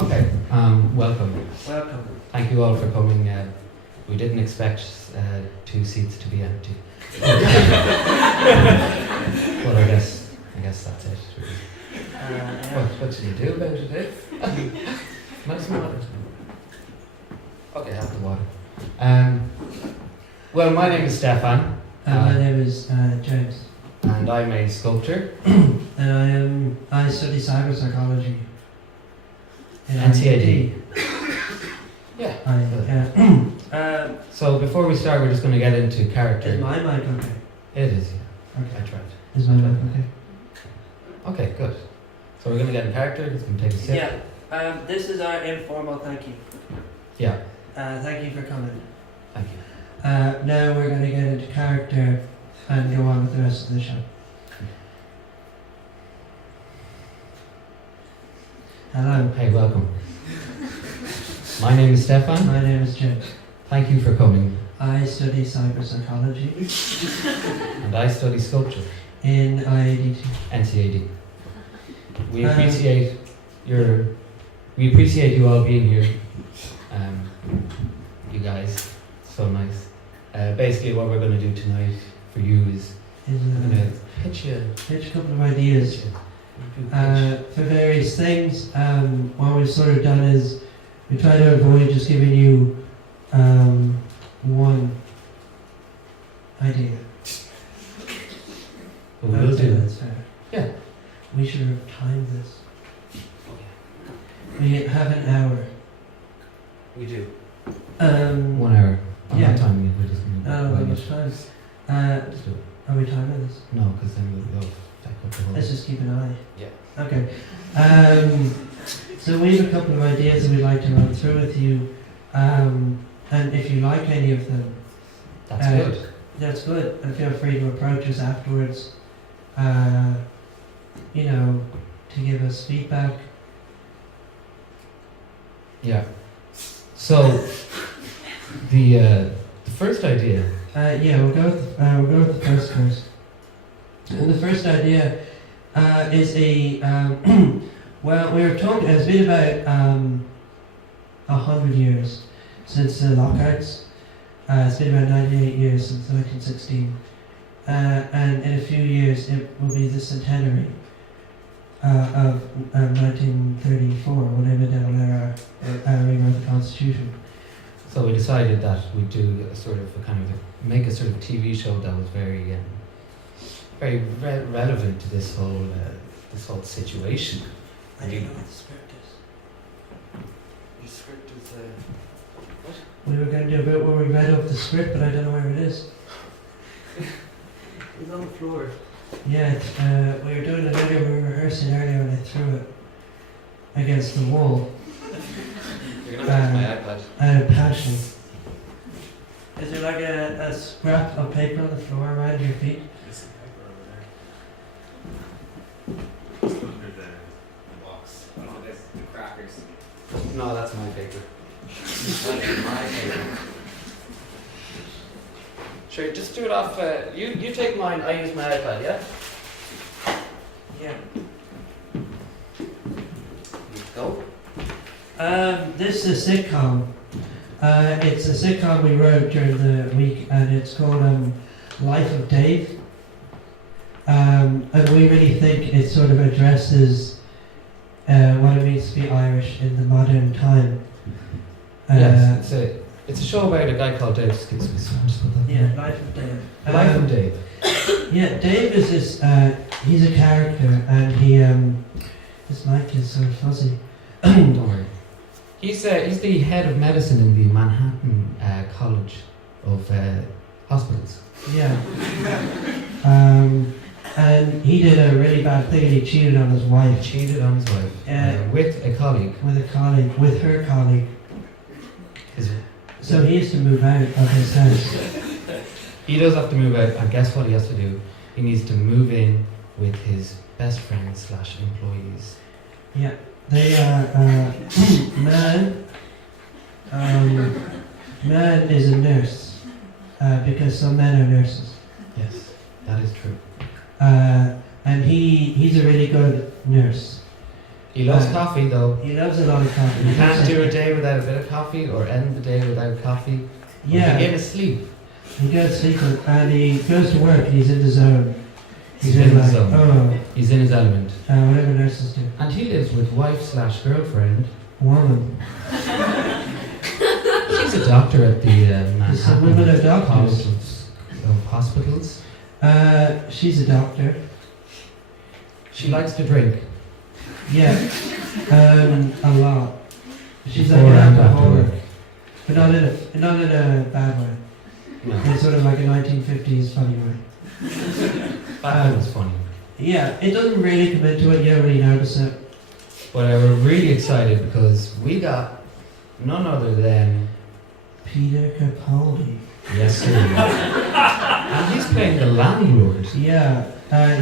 Okay, welcome. Welcome. Thank you all for coming. We didn't expect 2 seats to be empty. But I guess that's it. Yeah. What did you do about it, eh? Nice water. Okay, have the water. Well, my name is Stephane. My name is James. And I'm a sculptor. And I study cyber psychology. In NCAD. Yeah. So before we start, we're just going to get into character. Is my mic okay? It is, yeah. Okay. I tried. Is my mic okay? Okay, good. So we're going to get in character. It's going to take a sip. Yeah. This is our informal thank you. Yeah. Thank you for coming. Thank you. Now we're going to get into character and go on with the rest of the show. Hello. Hey, welcome. My name is Stephane. My name is James. Thank you for coming. I study cyber psychology And I study sculpture. in IADT. NCAD. We appreciate you all being here. You guys, so nice. Basically, what we're going to do tonight for you is we're going to pitch a couple of ideas for various things. What we've sort of done is we try to avoid just giving you one idea. But we'll do that's fair. Yeah. We should have timed this. We have an hour. We do. 1 hour. I'm yeah. not timing it. We're just going to. I don't know much time. Just do it. Are we timing this? No, because then we'll back up the whole. Let's just keep an eye. Yeah. Okay. So we have a couple of ideas that we'd like to run through with you. And if you like any of them, That's good. That's good. And feel free to approach us afterwards. To give us feedback. Yeah. So the first idea. We'll go with the first first. And the first idea is a well, we were talking. It's been about 100 years since the lockouts. It's been about 98 years since 1916, and in a few years it will be the centenary of 1934 when Béna rewrote the Constitution. So we decided that we'd do a sort of make a sort of TV show that was very relevant to this whole situation. I don't know what the script is. The script is what? We were going to do a bit where we read off the script, but I don't know where it is. It's on the floor. Yeah, we were doing it earlier. We were rehearsing earlier, and I threw it against the wall. You're gonna have my iPad. Out of passion. Is there like a scrap of paper on the floor around your feet? There's some paper over there. It's under the box. Oh, there's the crackers. No, that's my paper. That's my paper. Sure, just do it off. You take mine. I use my iPad. Yeah. Yeah. Go. This is a sitcom. It's a sitcom we wrote during the week, and it's called Life of Dave. And we really think it sort of addresses what it means to be Irish in the modern time. Yes, it's a show about a guy called Dave. Yeah, Life of Dave. Life of Dave. Yeah, Dave is this. He's a character, and he his mic is sort of fuzzy. Don't worry. He's the head of medicine in the Manhattan College of Hospitals. Yeah. And he did a really bad thing. He cheated on his wife. Cheated on his wife with a colleague. With her colleague. So he has to move out of his house. He does have to move out, and guess what he has to do? He needs to move in with his best friends / employees. Yeah, they are man is a nurse because some men are nurses. Yes, that is true. And he's a really good nurse. He loves loves coffee though. He loves a lot of coffee. You can't do a day without a bit of coffee or end the day without coffee. Yeah. He gave us sleep. He goes sleeping and he goes to work and he's in the zone. He's in the like, zone. oh, He's in his element. whatever nurses do. And he lives with wife/girlfriend. Woman. She's a doctor at the Some women are Manhattan doctors. College of Hospitals. She's a doctor. She likes to drink. Yeah. A lot. She's like Before an and after alcoholic. work. But not in a bad way. No. In sort of like a 1950s funny way. That was funny. Yeah, it doesn't really come into it, you don't really notice it. But we're really excited because we got none other than Peter Capaldi. yes sir. And he's playing the landlord. Yeah,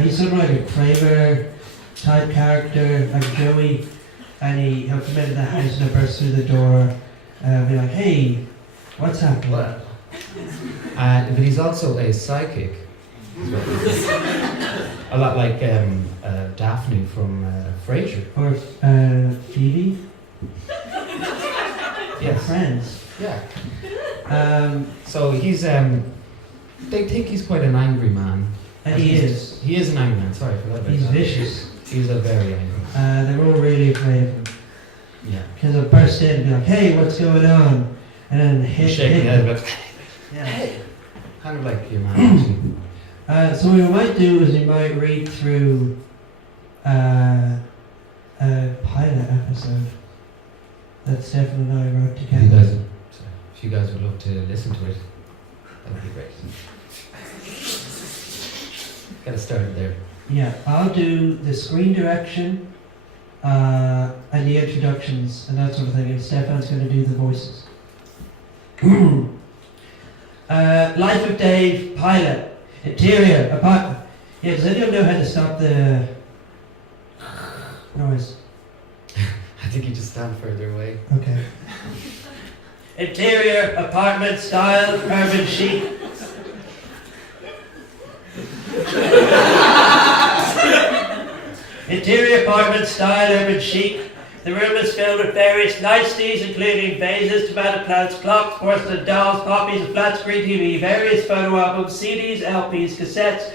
he's sort of like a Kramer type character, like Joey, and he'll come into the house and burst through the door and be like, hey, what's happening? But he's also a psychic. A lot like Daphne from Frasier. Or Phoebe? Yes. Friends. Yeah. So he's they think he's quite an angry man. And he is. He is an angry man, sorry, I forgot about He's that. vicious. He's a very angry man. They're all really afraid of him. Yeah. Because they'll burst in and be like, hey, what's going on? And then hit Shaking hit head, but Yeah. kind of like your man actually. So what we might do is we might read through a pilot episode that Stephane and I wrote together. If you guys would love to listen to it, that would be great. Get us started there. Yeah, I'll do the screen direction and the introductions and that sort of thing, and Stephane's going to do the voices. Life of Dave, pilot, interior, apartment. Yeah, does anyone know how to stop the noise? I think you just stand further away. Okay. Interior, apartment, style, urban chic. Interior, apartment, style, urban chic. The room is filled with various niceties, including vases, tomato plants, clocks, porcelain dolls, copies, a flat screen TV, various photo albums, CDs, LPs, cassettes,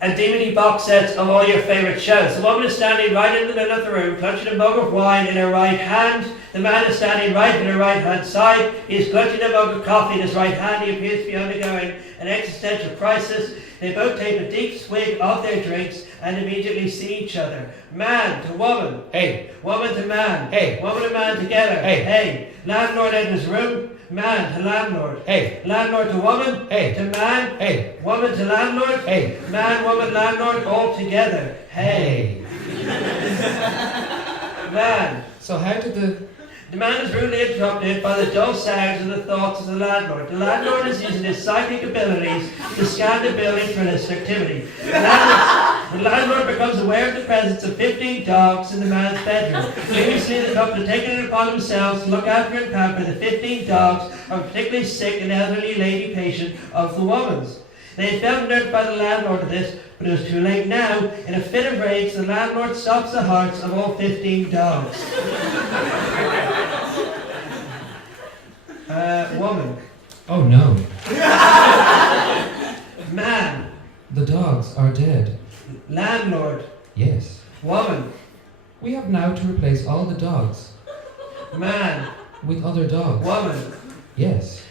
and DVD box sets of all your favourite shows. The woman is standing right in the middle of the room, clutching a mug of wine in her right hand. The man is standing right on her right hand side. He is clutching a mug of coffee in his right hand. He appears to be undergoing an existential crisis. They both take a deep swig of their drinks and immediately see each other. Man to woman. Hey. Woman to man. Hey. Woman and man together. Hey. Hey. Landlord enters room. Man to landlord. Hey. Landlord to woman. Hey. To man. Hey. Woman to landlord. Hey. Man, woman, landlord, all together. Hey. Man. So how did The man is rudely interrupted by the dull sounds and the thoughts of the landlord. The landlord is using his psychic abilities to scan the building for illicit activity. The landlord becomes aware of the presence of 15 dogs in the man's bedroom. Previously, the couple had taken it upon themselves to look after and pamper the 15 dogs of a particularly sick and elderly lady patient of the woman's. They had felt alert by the landlord of this, but it was too late now. In a fit of rage, the landlord stops the hearts of all 15 dogs. Woman. Oh no. Man. The dogs are dead. Landlord. Yes. Woman. We have now to replace all the dogs Man. with other dogs. Woman. Yes.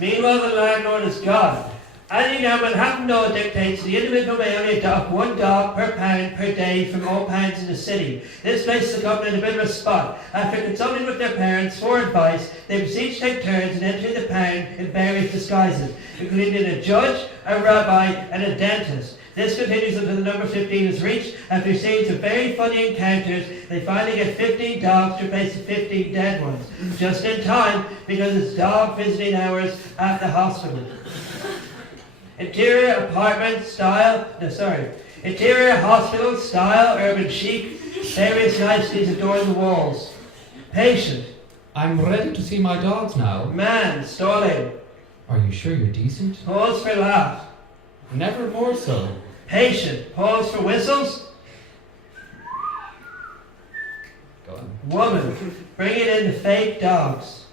Meanwhile, the landlord is gone. As you know, Manhattan law dictates the individual may only adopt one dog per pound per day from all pounds in the city. This places the couple in a bit of a spot. After consulting with their parents for advice, they must each take turns in entering the pound in various disguises, including a judge, a rabbi, and a dentist. This continues until the number 15 is reached. After a series of very funny encounters, they finally get 15 dogs to replace the 15 dead ones. Just in time, because it's dog visiting hours at the hospital. Interior apartment style, interior hospital style, urban chic, various niceties adorn the walls. Patient. I'm ready to see my dogs now. Man, stalling. Are you sure you're decent? Pause for laugh. Never more so. Patient. Pause for whistles. Woman, bringing in the fake dogs.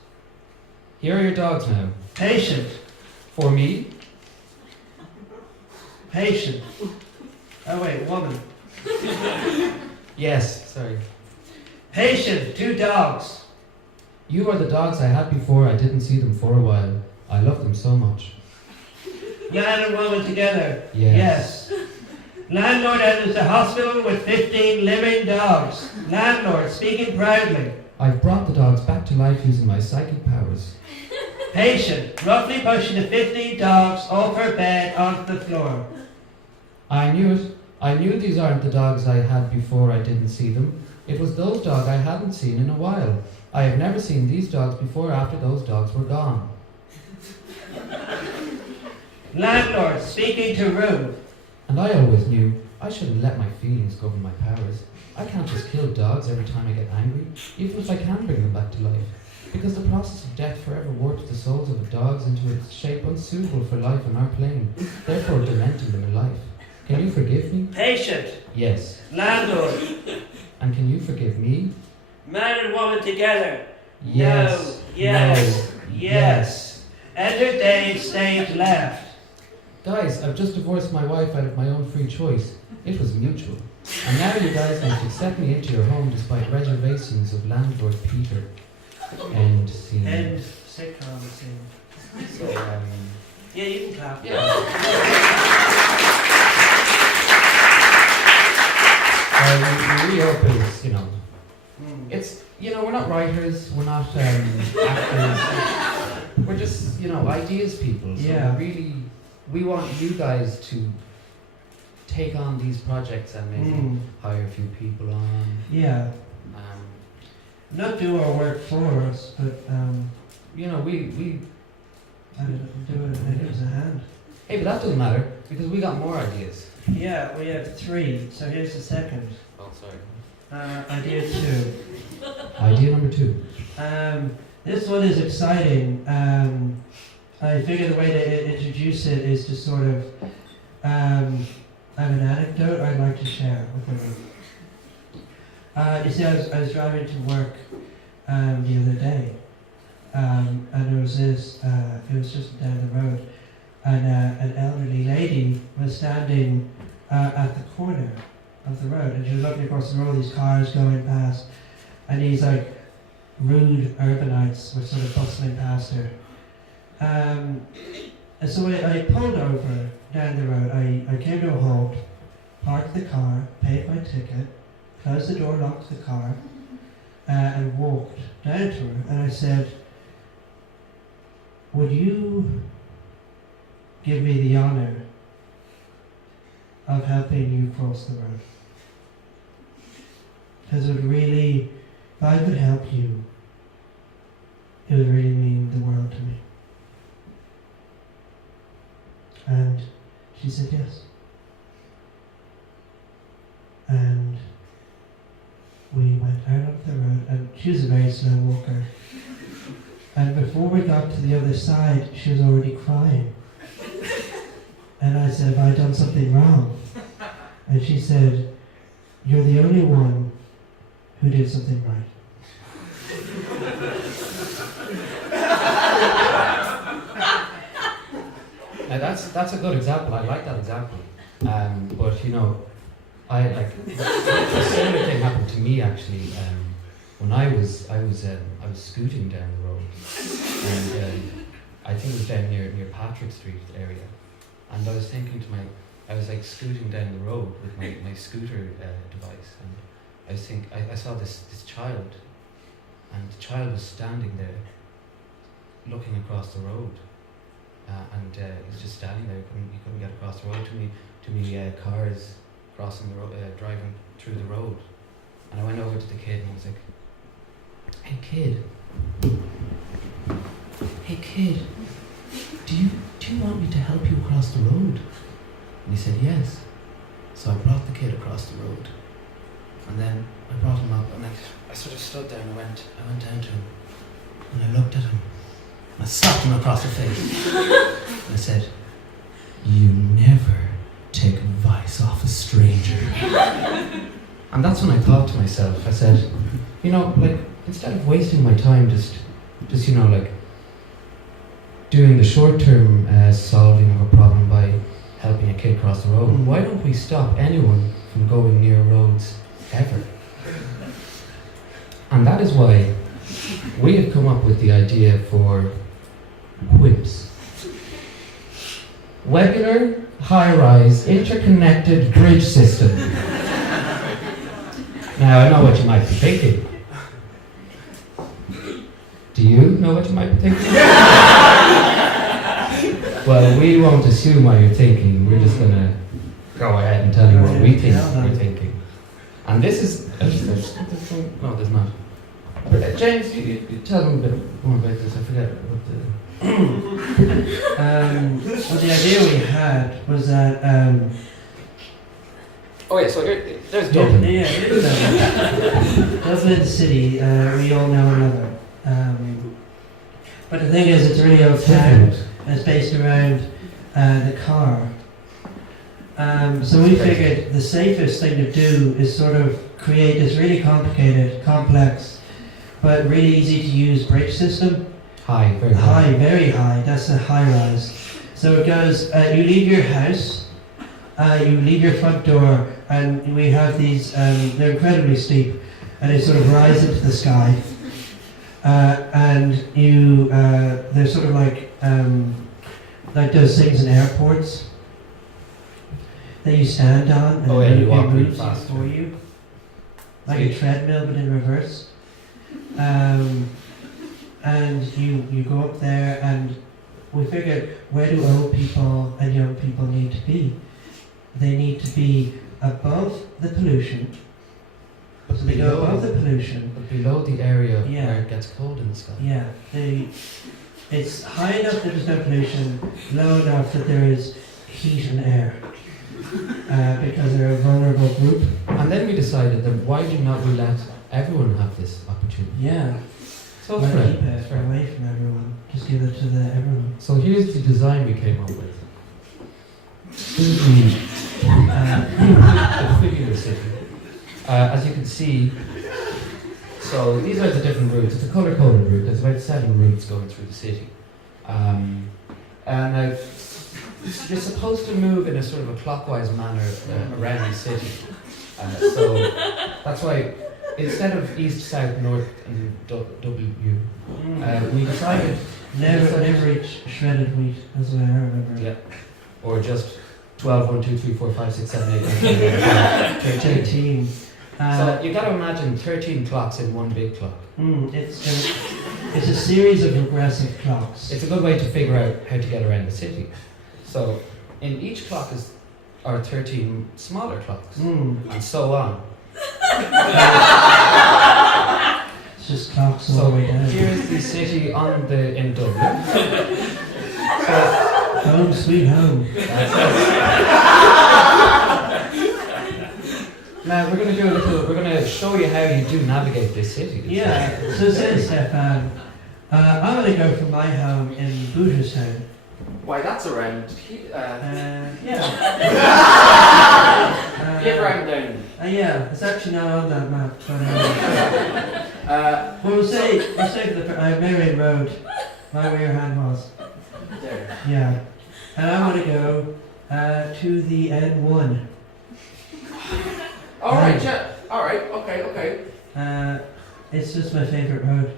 Here are your dogs now. Patient, For me? patient. Oh wait, woman. Yes, sorry. Patient, 2 dogs. You are the dogs I had before. I didn't see them for a while. I love them so much. Man and woman together. Yes. Yes. Landlord enters the hospital with 15 living dogs. Landlord speaking proudly. I've brought the dogs back to life using my psychic powers. Patient, roughly pushing the 15 dogs off her bed onto the floor. I knew it. I knew these aren't the dogs I had before I didn't see them. It was those dogs I hadn't seen in a while. I have never seen these dogs before after those dogs were gone. Landlord speaking to room. And I always knew I shouldn't let my feelings govern my powers. I can't just kill dogs every time I get angry, even if I can bring them back to life. Because the process of death forever warps the souls of the dogs into a shape unsuitable for life on our plane, therefore dementing them in life. Can you forgive me? Patient, Yes. landlord. And can you forgive me? Man and woman together. Yes. No. Yes. No. Yes. Enter Dave, stage left. Guys, I've just divorced my wife out of my own free choice. It was mutual. And now you guys must accept me into your home despite reservations of landlord Peter. End scene. End sitcom scene. So, Yeah, you can clap. yeah. We really hope it's, it's, we're not writers, we're not actors. We're just, ideas people. So Yeah. we want you guys to take on these projects and maybe hire a few people on. Yeah. Um, Not do our work for us, but we I don't do it. It was a hand. hey, but that doesn't matter because we got more ideas. Yeah, we have 3. So here's the second. Oh, sorry. Idea 2. Idea number 2. This one is exciting. I figure the way to introduce it is to sort of I have an anecdote I'd like to share with everyone. You see, I was driving to work the other day, and there was this, it was just down the road, and an elderly lady was standing at the corner of the road, and she was looking across the road, these cars going past, and these like rude urbanites were sort of bustling past her. And so I pulled over down the road, I came to a halt, parked the car, paid my ticket, closed the door, locked the car, and walked down to her, and I said, would you give me the honour of helping you cross the road? Because it would really, if I could help you, it would really mean the world to me. And she said yes. And we went out of the road, and she was a very slow walker. And before we got to the other side, she was already crying. And I said, have I done something wrong? And she said, you're the only one who did something right. Now that's a good example. I like that example. But I like a similar thing happened to me actually. When I was scooting down the road, and I think it was down near Patrick Street area, and I was thinking to I was like scooting down the road with my scooter device, and I saw this child, and the child was standing there, looking across the road, and he was just standing there. He couldn't get across the road. Too many cars crossing the road, driving through the road, and I went over to the kid and I was like, Hey kid, do you want me to help you across the road? And he said yes. So I brought the kid across the road, and then I brought him up, and I sort of stood there and I went down to him, and I looked at him, and I slapped him across the face, and I said, you never take advice off a stranger. And that's when I thought to myself, I said, you know, like, instead of wasting my time just you know, like, doing the short-term solving of a problem by helping a kid cross the road, why don't we stop anyone from going near roads ever? And that is why we have come up with the idea for WHIPS. Webular High-Rise Interconnected Bridge System. Now, I know what you might be thinking. Do you know what you might be thinking? Well, we won't assume what you're thinking. We're just going to go ahead and tell you what we think you're thinking. And this is... no, there's not. James, you tell them a bit more about this. I forget what the... Well, the idea we had was that... oh yeah, so there's Dublin. Yeah, it is Dublin. Dublin City, we all know and love it. But the thing is, it's a really old town. It's based around the car. So we figured the safest thing to do is sort of create this really complicated, complex, but really easy to use bridge system. High, very high. Very high. That's a high rise. So it goes, you leave your house, you leave your front door, and we have these, they're incredibly steep, and they sort of rise into the sky. And you, they're sort of like those things in airports that you stand on and you walk it really moves fast for you, like a treadmill but in reverse. And you go up there, and we figured, where do old people and young people need to be? They need to be above the pollution. But So they go above the pollution. But below the area Yeah. where it gets cold in the sky. Yeah, it's high enough that there's no pollution, low enough that there is heat and air, because they're a vulnerable group. And then we decided that why do not we let everyone have this opportunity? Yeah, So why it's fair. keep it It's fair. away from everyone? Just give it to everyone. So here's the design we came up with. This is the figure city. As you can see, so these are the different routes. It's a colour-coded route. There's about 7 routes going through the city. And you're supposed to move in a sort of a clockwise manner around the city. So that's why instead of east, south, north, and W, we decided... Never eat shredded wheat, that's what I remember. Yeah. Or just 12, 1, 2, 3, 4, 5, 6, 7, 8, 9, 10, 13. So you got to imagine 13 clocks in one big clock. It's a series of regressive clocks. It's a good way to figure out how to get around the city. So in each clock are 13 smaller clocks, and so on. It's just clocks all So the way down. here's the city in Dublin. So, Home sweet home. now we're going to show you how you do navigate this city. Yeah, so say Stephane, I'm going to go from my home in Booterstown. Why, that's around Yeah. around down. Yeah, it's actually not on that map, but well, we'll say for the Marion Road, right where your hand was. There. Yeah, and I want to go to the N1. Alright, yeah. Alright, okay. It's just my favourite road.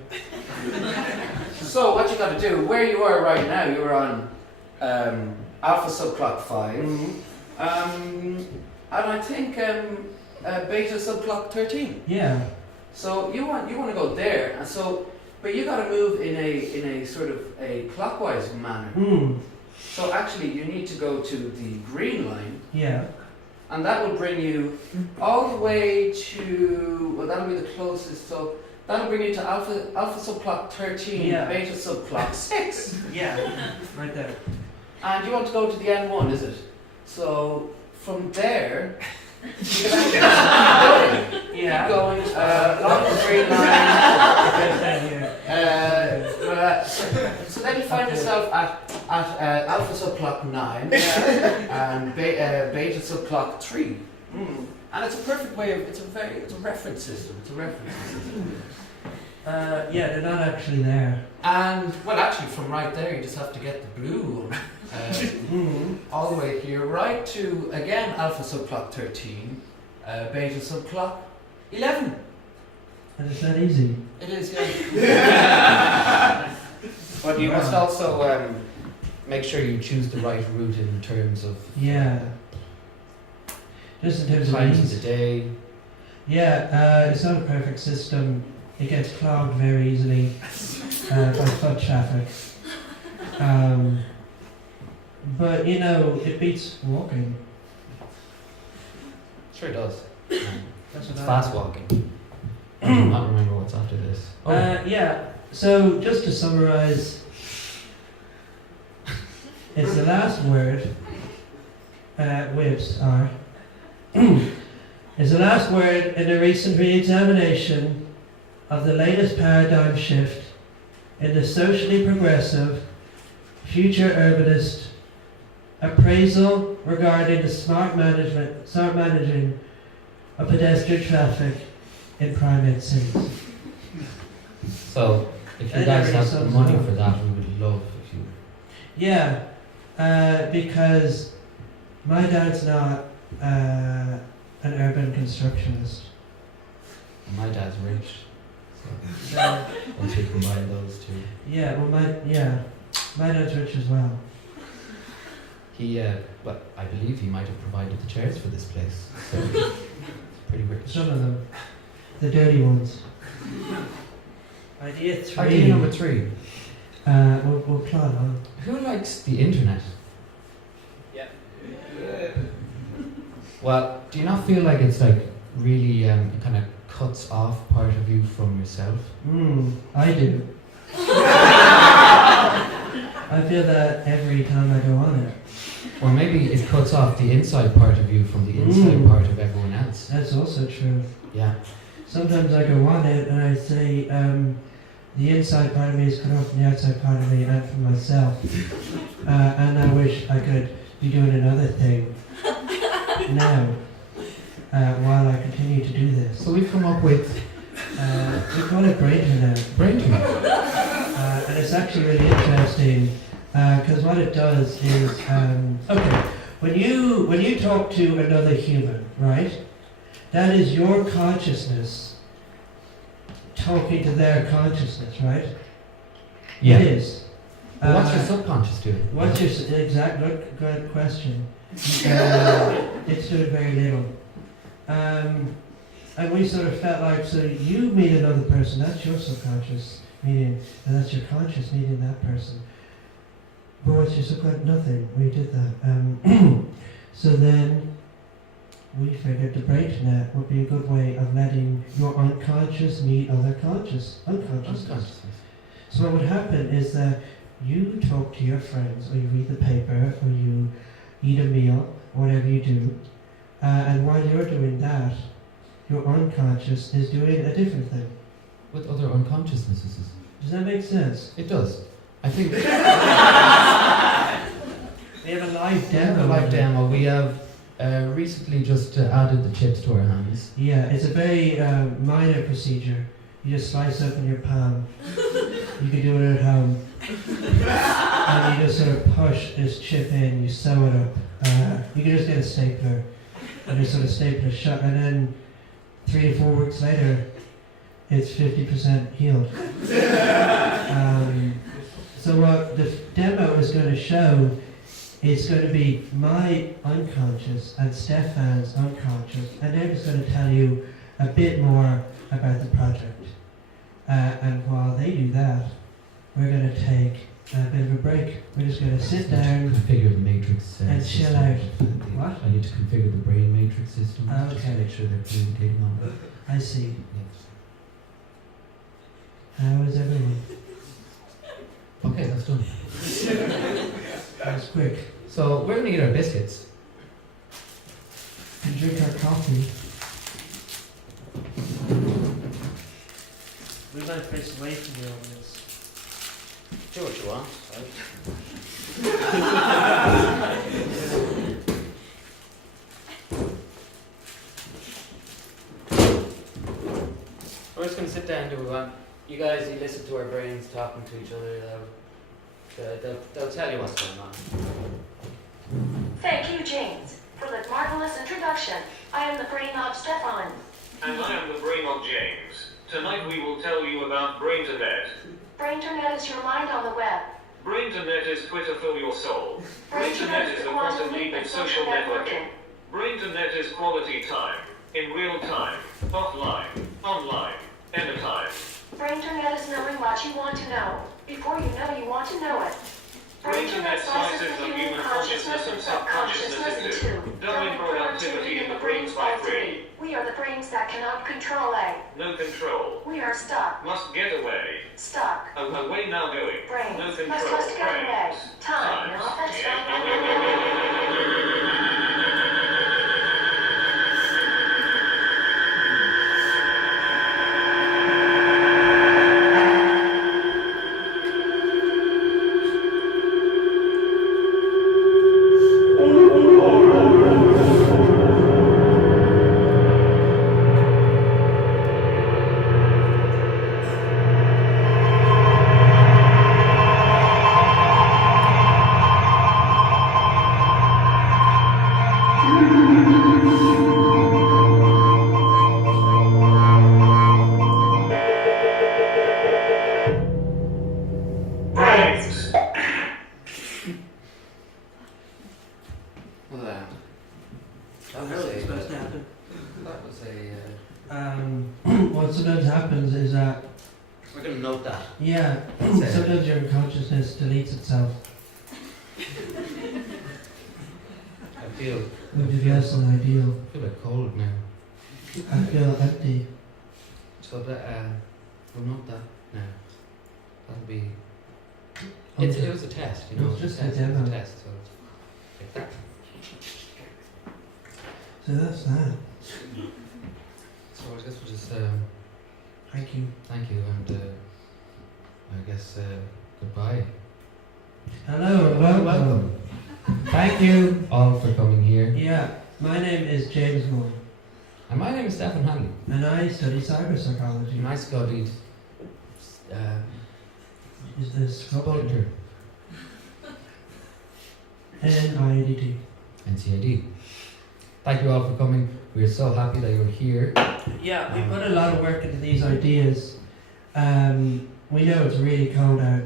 So what you got to do, where you are right now, you're on Alpha Subclock 5, and I think Beta Subclock 13. Yeah. So you want to go there, and but you got to move in a sort of a clockwise manner. So actually, you need to go to the green line. Yeah. And that will bring you all the way to, well, that'll be the closest, so that'll bring you to alpha subclock 13, beta subclock 6. Yeah, right there. And you want to go to the N1, is it? So from there, you can actually keep going along the green line. So then you find yourself at alpha subclock 9 and beta subclock 3. And it's a perfect way of, it's a reference system. It's a reference system. Yeah, they're not actually there. And, well, actually, from right there, you just have to get the blue all the way here, right to, again, alpha subclock 13, beta subclock 11. And it's that easy. It is, yeah. But you must also make sure you choose the right route in terms of Yeah. Just in terms of times of ease. the day. Yeah, it's not a perfect system. It gets clogged very easily by foot traffic. But you know, it beats walking. Sure does. That's It's what fast walking. I do not remember what's after this. Yeah. So just to summarize, it's the last word. Whips are. Is the last word in a recent re-examination of the latest paradigm shift in the socially progressive, future urbanist appraisal regarding the smart managing of pedestrian traffic in primate cities. So, if you And guys have everybody the money sums for that, we would love if you. Yeah, because my dad's not an urban constructionist. My dad's rich. So, Once you combine those two. yeah, well, my dad's rich as well. He, well, I believe he might have provided the chairs for this place. So, it's pretty rich. Some of them, the dirty ones. Idea 3. Idea number 3. We'll plod on. Who likes the internet? Yeah. Well, do you not feel like it's like really it kind of cuts off part of you from yourself? I do. I feel that every time I go on it. Or maybe it cuts off the inside part of you from the inside part of everyone else. That's also true. Yeah. Sometimes I go on it and I say, the inside part of me is cut off from the outside part of me and from myself. And I wish I could be doing another thing now while I continue to do this. So we've come up with We call it brain internet. brain tumor. And it's actually really interesting because what it does is, okay, when you talk to another human, right? That is your consciousness talking to their consciousness, right? Yeah. It is. But what's your subconscious doing? What's your good question? It's doing very little. And we sort of felt like, so you meet another person, that's your subconscious meeting, and that's your conscious meeting that person. But what's your subconscious? Nothing. We did that. So then we figured the brain net would be a good way of letting your unconscious meet other unconsciousness. Unconsciousness. So what would happen is that you talk to your friends, or you read the paper, or you eat a meal, whatever you do, and while you're doing that, your unconscious is doing a different thing. With other unconsciousnesses. Does that make sense? It does. I think We have a live demo. We have recently just added the chips to our hands. Yeah, it's a very minor procedure. You just slice open your palm. You can do it at home. And you just sort of push this chip in, you sew it up. You can just get a stapler and just sort of staple it shut, and then 3 to 4 weeks later, it's 50% healed. So what the demo is going to show is going to be my unconscious and Stephane's unconscious, and they're just going to tell you a bit more about the project. And while they do that, we're going to take a bit of a break. We're just going to sit down Configure the matrix and system. chill out. What? I need to configure the brain matrix system just to Okay. make sure they're communicating on it. I see. Yes. How is everyone? Okay, that's done. That was quick. So we're going to get our biscuits. And drink our coffee. We might face away from the audience. Do what you want. can do we want. You guys, you listen to our brains talking to each other. They'll tell you what's going on. Thank you, James, for that marvelous introduction. I am the brain of Stephane. And I am the brain of James. Tonight we will tell you about Brainternet. Brainternet is your mind on the web. Brainternet is Twitter for your soul. Brainternet Brainternet is the a quantum quantum leap leap in in social social networking. networking. Brainternet is quality time. In real time. Offline. Online. Anytime. Brainternet is knowing what you want to know, before you know you want to know it. Brainternet slices the human consciousness and subconsciousness into two. Doubling productivity in the brains by three. We are the brains that cannot control A. No control. We are stuck. Must get away. Stuck. Away now going. Brains. No control. Must get away. Brains. Time. No offense. Brains. Well, that That was was supposed to happen. that was What sometimes happens is that, we're gonna note that. yeah, That's it. sometimes your consciousness deletes itself, I feel which is less than ideal. a bit cold now. I feel empty. So we'll note that now. That'll be. It was a test, you know. It's just a It was demo. a test, so like that. So that's that. So I guess we'll just Thank you. thank you and I guess goodbye. Hello and welcome. Thank you. All for coming here. Yeah, my name is James Moran, And my name is Stephane Hanley. and I study cyber psychology. And I studied Is this sculpture, NIADT? NCAD. Thank you all for coming. We are so happy that you're here. Yeah, we put a lot of work into these ideas. We know it's really cold out,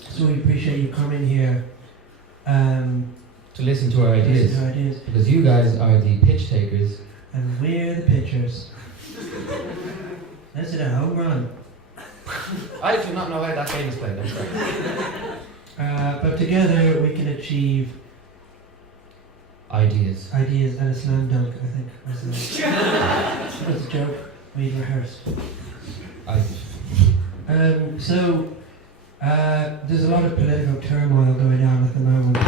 so we appreciate you coming here. To listen to our to ideas. listen to ideas. Because you guys are the pitch takers. And we're the pitchers. This is a home run. I do not know how that game is played, I'm sorry. But together we can achieve Ideas. ideas and a slam dunk, I think. Was a joke we rehearsed. There's a lot of political turmoil going on at the moment,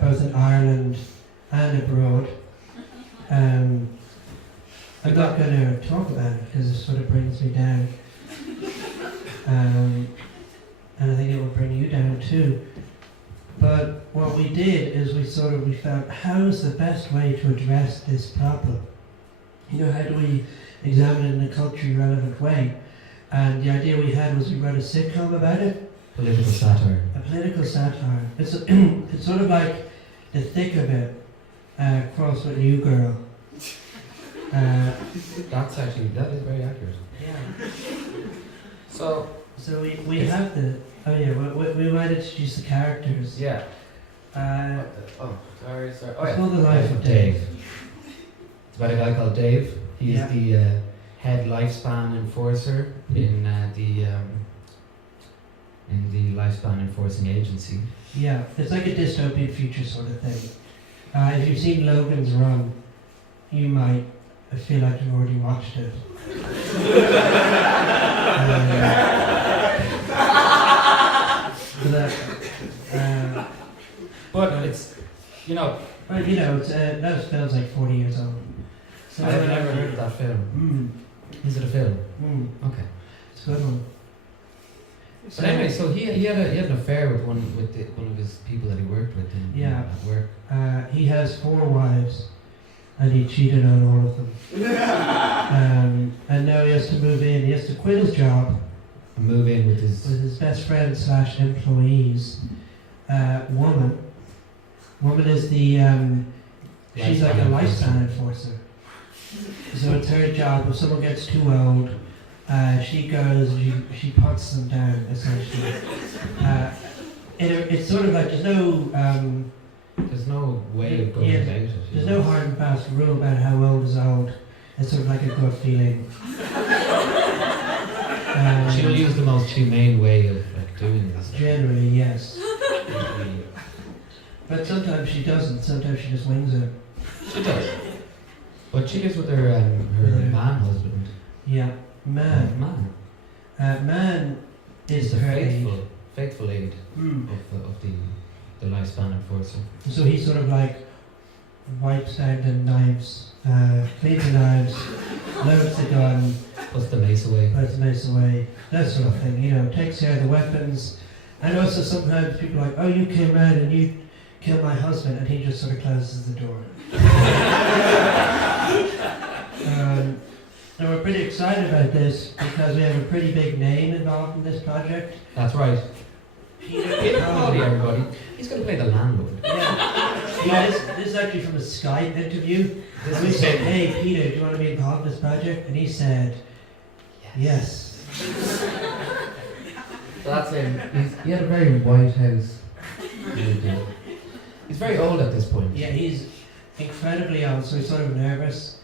both in Ireland and abroad. I'm not going to talk about it because it sort of brings me down. And I think it will bring you down too. But what we did is we felt, how is the best way to address this problem? You know, how do we examine it in a culturally relevant way? And the idea we had was we wrote a sitcom about it. Political satire. A political satire. It's it's sort of like the thick of it, crossed with New Girl. That is very accurate. Yeah. So, So we have the, we might introduce the characters. yeah. Sorry. It's called The Life of Dave. It's about a guy called Dave. He Yeah. is the head lifespan enforcer in the lifespan enforcing agency. Yeah, it's like a dystopian future sort of thing. If you've seen Logan's Run, you might feel like you've already watched it. But it's, you know, Well, it's, that film's like 40 years old. So, I've never heard of that film. Is it a film? Okay. It's a good one. But anyway, so he had an affair with one of his people that he worked with at work. He has 4 wives, and he cheated on all of them. And now he has to move in. He has to quit his job Move in with his. with his best friend / employees. Woman. Woman is the she's like a lifespan enforcer. So it's her job. If someone gets too old, she goes and she puts them down essentially. It's sort of like there's no way of going about it. there's no hard and fast rule about how old is old. It's sort of like a gut feeling. She'll use the most humane way of doing this. Generally, yes. But sometimes she doesn't. Sometimes she just wings it. She does. But she lives with her man husband. Yeah, man. Man is a her aide. faithful aid Mm. of the lifespan enforcer. So he sort of like wipes down the knives, cleans the knives, loads the gun, Puts the mace away. puts the mace away, that sort of thing, you know, takes care of the weapons. And also sometimes people are like, oh, you came around and you killed my husband, and he just sort of closes the door. And we're pretty excited about this because we have a pretty big name involved in this project. That's right. Peter Peter Capaldi, everybody. He's going to play the landlord. Yeah, this is actually from a Skype interview. This We is said, it. hey Peter, do you want to be involved in this project? And he said, yes. So that's him. He had a very White House. He's very old at this point. Yeah, he's incredibly old, so he's sort of nervous.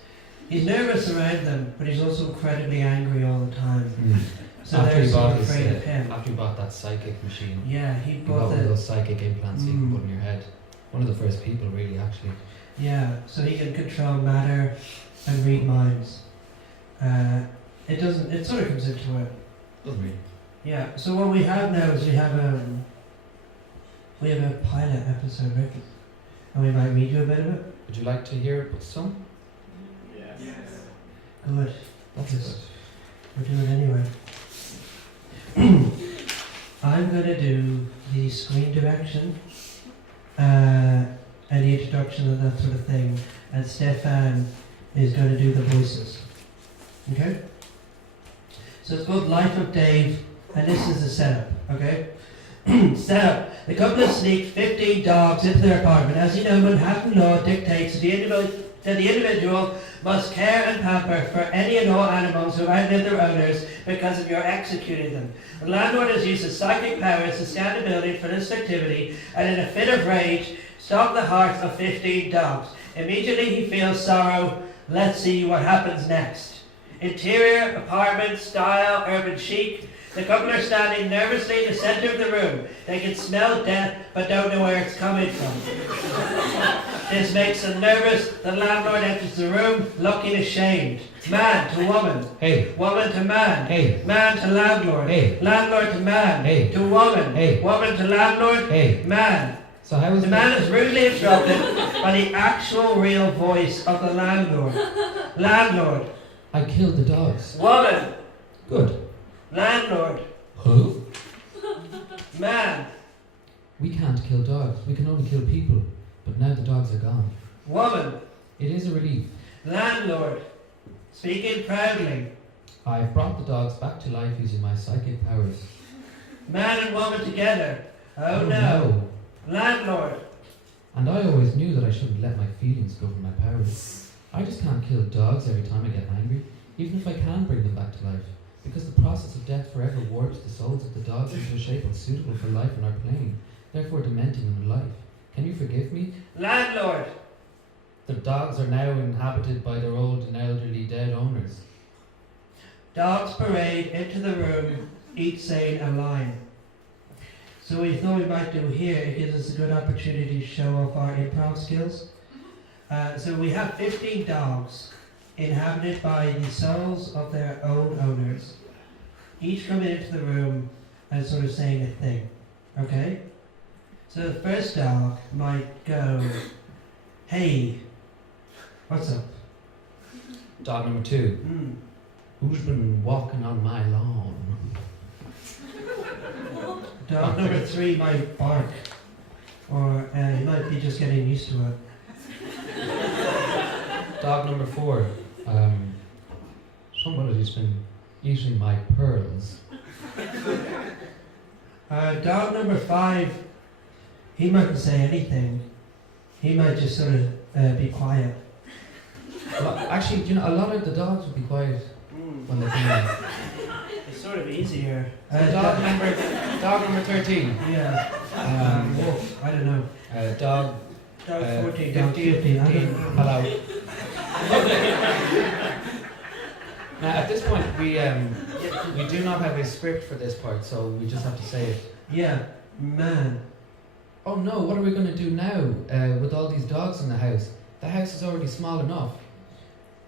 He's nervous around them, but he's also incredibly angry all the time. Mm. So After they're he sort bought of his, afraid of him. After he bought that psychic machine. Yeah, he He bought bought one of the... those psychic implants you can Mm. put in your head. One of the first people, really, actually. Yeah, so he can control matter and read minds. It sort of comes into it. Doesn't really. Yeah, so what we have now is we have a pilot episode, Rick. And we might read you a bit of it. Would you like to hear some? Yes. Good. That's it. We'll do it anyway. I'm going to do the screen direction and the introduction and that sort of thing, and Stephane is going to do the voices. Okay? So it's called Life of Dave, and this is the setup, okay? Setup. The couple sneaked 15 dogs into their apartment. As you know, Manhattan law dictates that the individual must care and pamper for any and all animals who outlived their owners because of your executing them. The landlord has used his psychic powers to scan the building for this activity, and in a fit of rage, stalked the hearts of 15 dogs. Immediately he feels sorrow. Let's see what happens next. Interior, apartment, style, urban chic. The couple are standing nervously in the center of the room. They can smell death, but don't know where it's coming from. This makes them nervous. The landlord enters the room, looking ashamed. Man to woman. Hey. Woman to man. Hey. Man to landlord. Hey. Landlord to man. Hey. To woman. Hey. Woman to landlord. Hey. Man. So how was The man is rudely interrupted by the actual real voice of the landlord. Landlord. I killed the dogs. Woman. Good. Landlord. Who? Man. We can't kill dogs. We can only kill people. But now the dogs are gone. Woman. It is a relief. Landlord. Speaking proudly. I've brought the dogs back to life using my psychic powers. Man and woman together. Oh no. Landlord. And I always knew that I shouldn't let my feelings govern my powers. I just can't kill dogs every time I get angry, even if I can bring them back to life. Because the process of death forever warps the souls of the dogs into a shape unsuitable for life on our plane, therefore dementing them in life. Can you forgive me? Landlord. The dogs are now inhabited by their old and elderly dead owners. Dogs parade into the room, each saying a line. So we thought we might do here, it gives us a good opportunity to show off our improv skills. So we have 15 dogs inhabited by the souls of their old owners, each coming into the room and sort of saying a thing. Okay? So the first dog might go, hey, what's up? Dog number 2. Who's been walking on my lawn? Dog number 3 might bark, or he might be just getting used to it. Dog number 4. Somebody's been eating my pearls. Dog number 5, he mightn't say anything. He might just sort of be quiet. Well, actually, you know, a lot of the dogs would be quiet when they come in. It's sort of easier. So dog number 13. Yeah. Wolf, I don't know. Dog Dog 14, 50, dog 15, I don't know. Hello. Now, at this point, we do not have a script for this part, so we just have to say it. Yeah, man. Oh no, what are we going to do now with all these dogs in the house? The house is already small enough.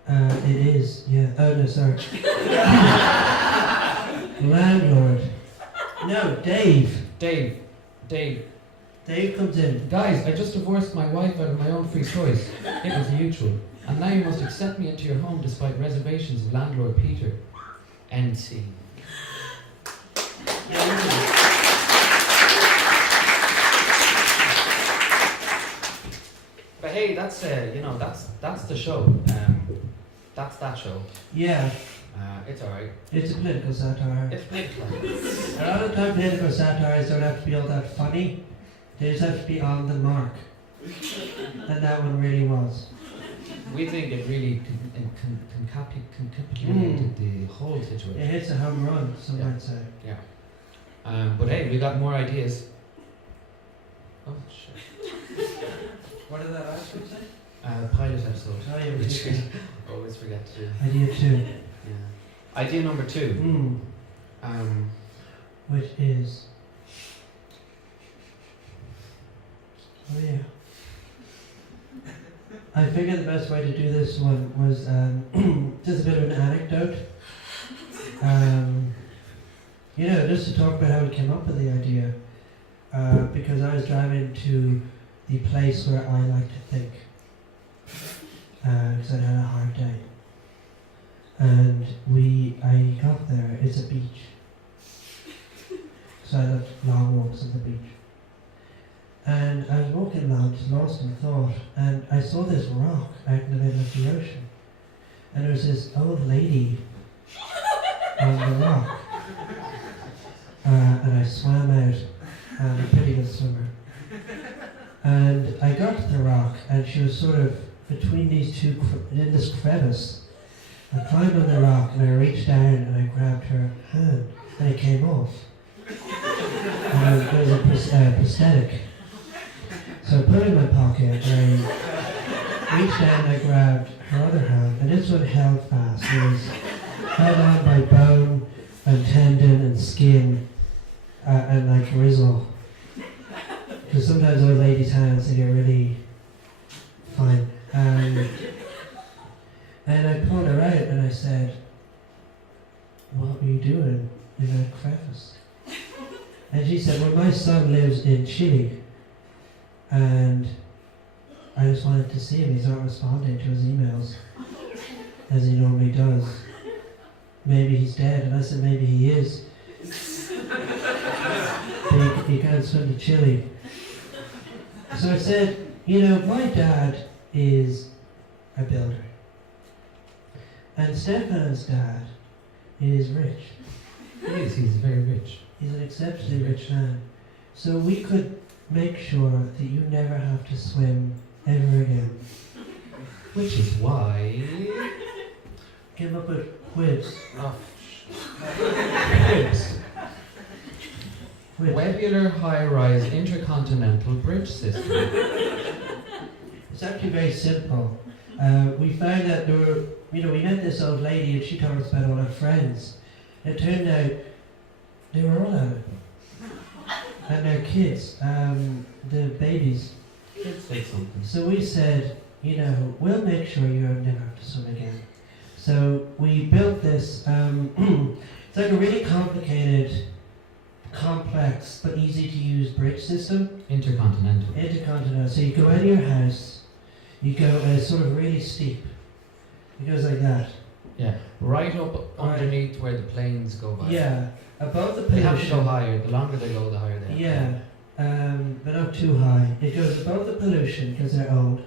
It is, yeah. Oh no, sorry. Landlord. No, Dave. Dave. Dave comes in. Guys, I just divorced my wife out of my own free choice. It was mutual. And now you must accept me into your home despite reservations of landlord Peter. End scene. But hey, that's that's the show. That's that show. Yeah, It's alright. it's a political satire. It's political. A lot of the time political satires don't have to be all that funny. They just have to be on the mark. And that one really was. We think it really encapsulated the whole It situation. hits a home run, some Yeah. might say. But hey, we got more ideas. Oh shit. What did that last one say? Pilot episode. Oh yeah, we Which did. we always forget to do. Idea 2. Yeah. Idea number 2. Which is... Oh yeah. I figured the best way to do this one was just a bit of an anecdote. Just to talk about how we came up with the idea. Because I was driving to the place where I like to think. Because I'd had a hard day. And I got there, it's a beach. So I love long walks on the beach. And I was walking along, just lost in thought, and I saw this rock out in the middle of the ocean. And there was this old lady on the rock. And I swam out, and I'm a pretty good swimmer. And I got to the rock, and she was sort of between these two, in this crevice. I climbed on the rock, and I reached down, and I grabbed her hand, and it came off. And it was a prosthetic. So I put it in my pocket, and I reached down and I grabbed her other hand, and this one held fast. It was held on by bone and tendon and skin and like rizzle. Because sometimes old ladies' hands, they get really fine. And I pulled her out and I said, "What were you doing in that crevice?" And she said, "Well, my son lives in Chile. And I just wanted to see him. He's not responding to his emails as he normally does. Maybe he's dead." And I said, "Maybe he is. But he can't swim to Chile." So I said, my dad is a builder. And Stephane's dad is rich. He's very rich. He's an exceptionally rich man. So we could make sure that you never have to swim ever again. Which is why... Came up with quibs. Oh, Quibs. Quibs. Webular high-rise intercontinental bridge system. It's actually very simple. We found that there were, we met this old lady and she told us about all her friends. It turned out they were all out. And their kids, the babies. Let's say something. So we said, we'll make sure you never have to swim again. So we built this, it's like a really complicated, complex, but easy to use bridge system. Intercontinental. So you go out of your house, you go sort of really steep. It goes like that. Yeah, right up underneath where the planes go by. Yeah, above the They pollution. have to go higher. The longer they go, the higher they have to Yeah, but not too high. It goes above the pollution because they're old,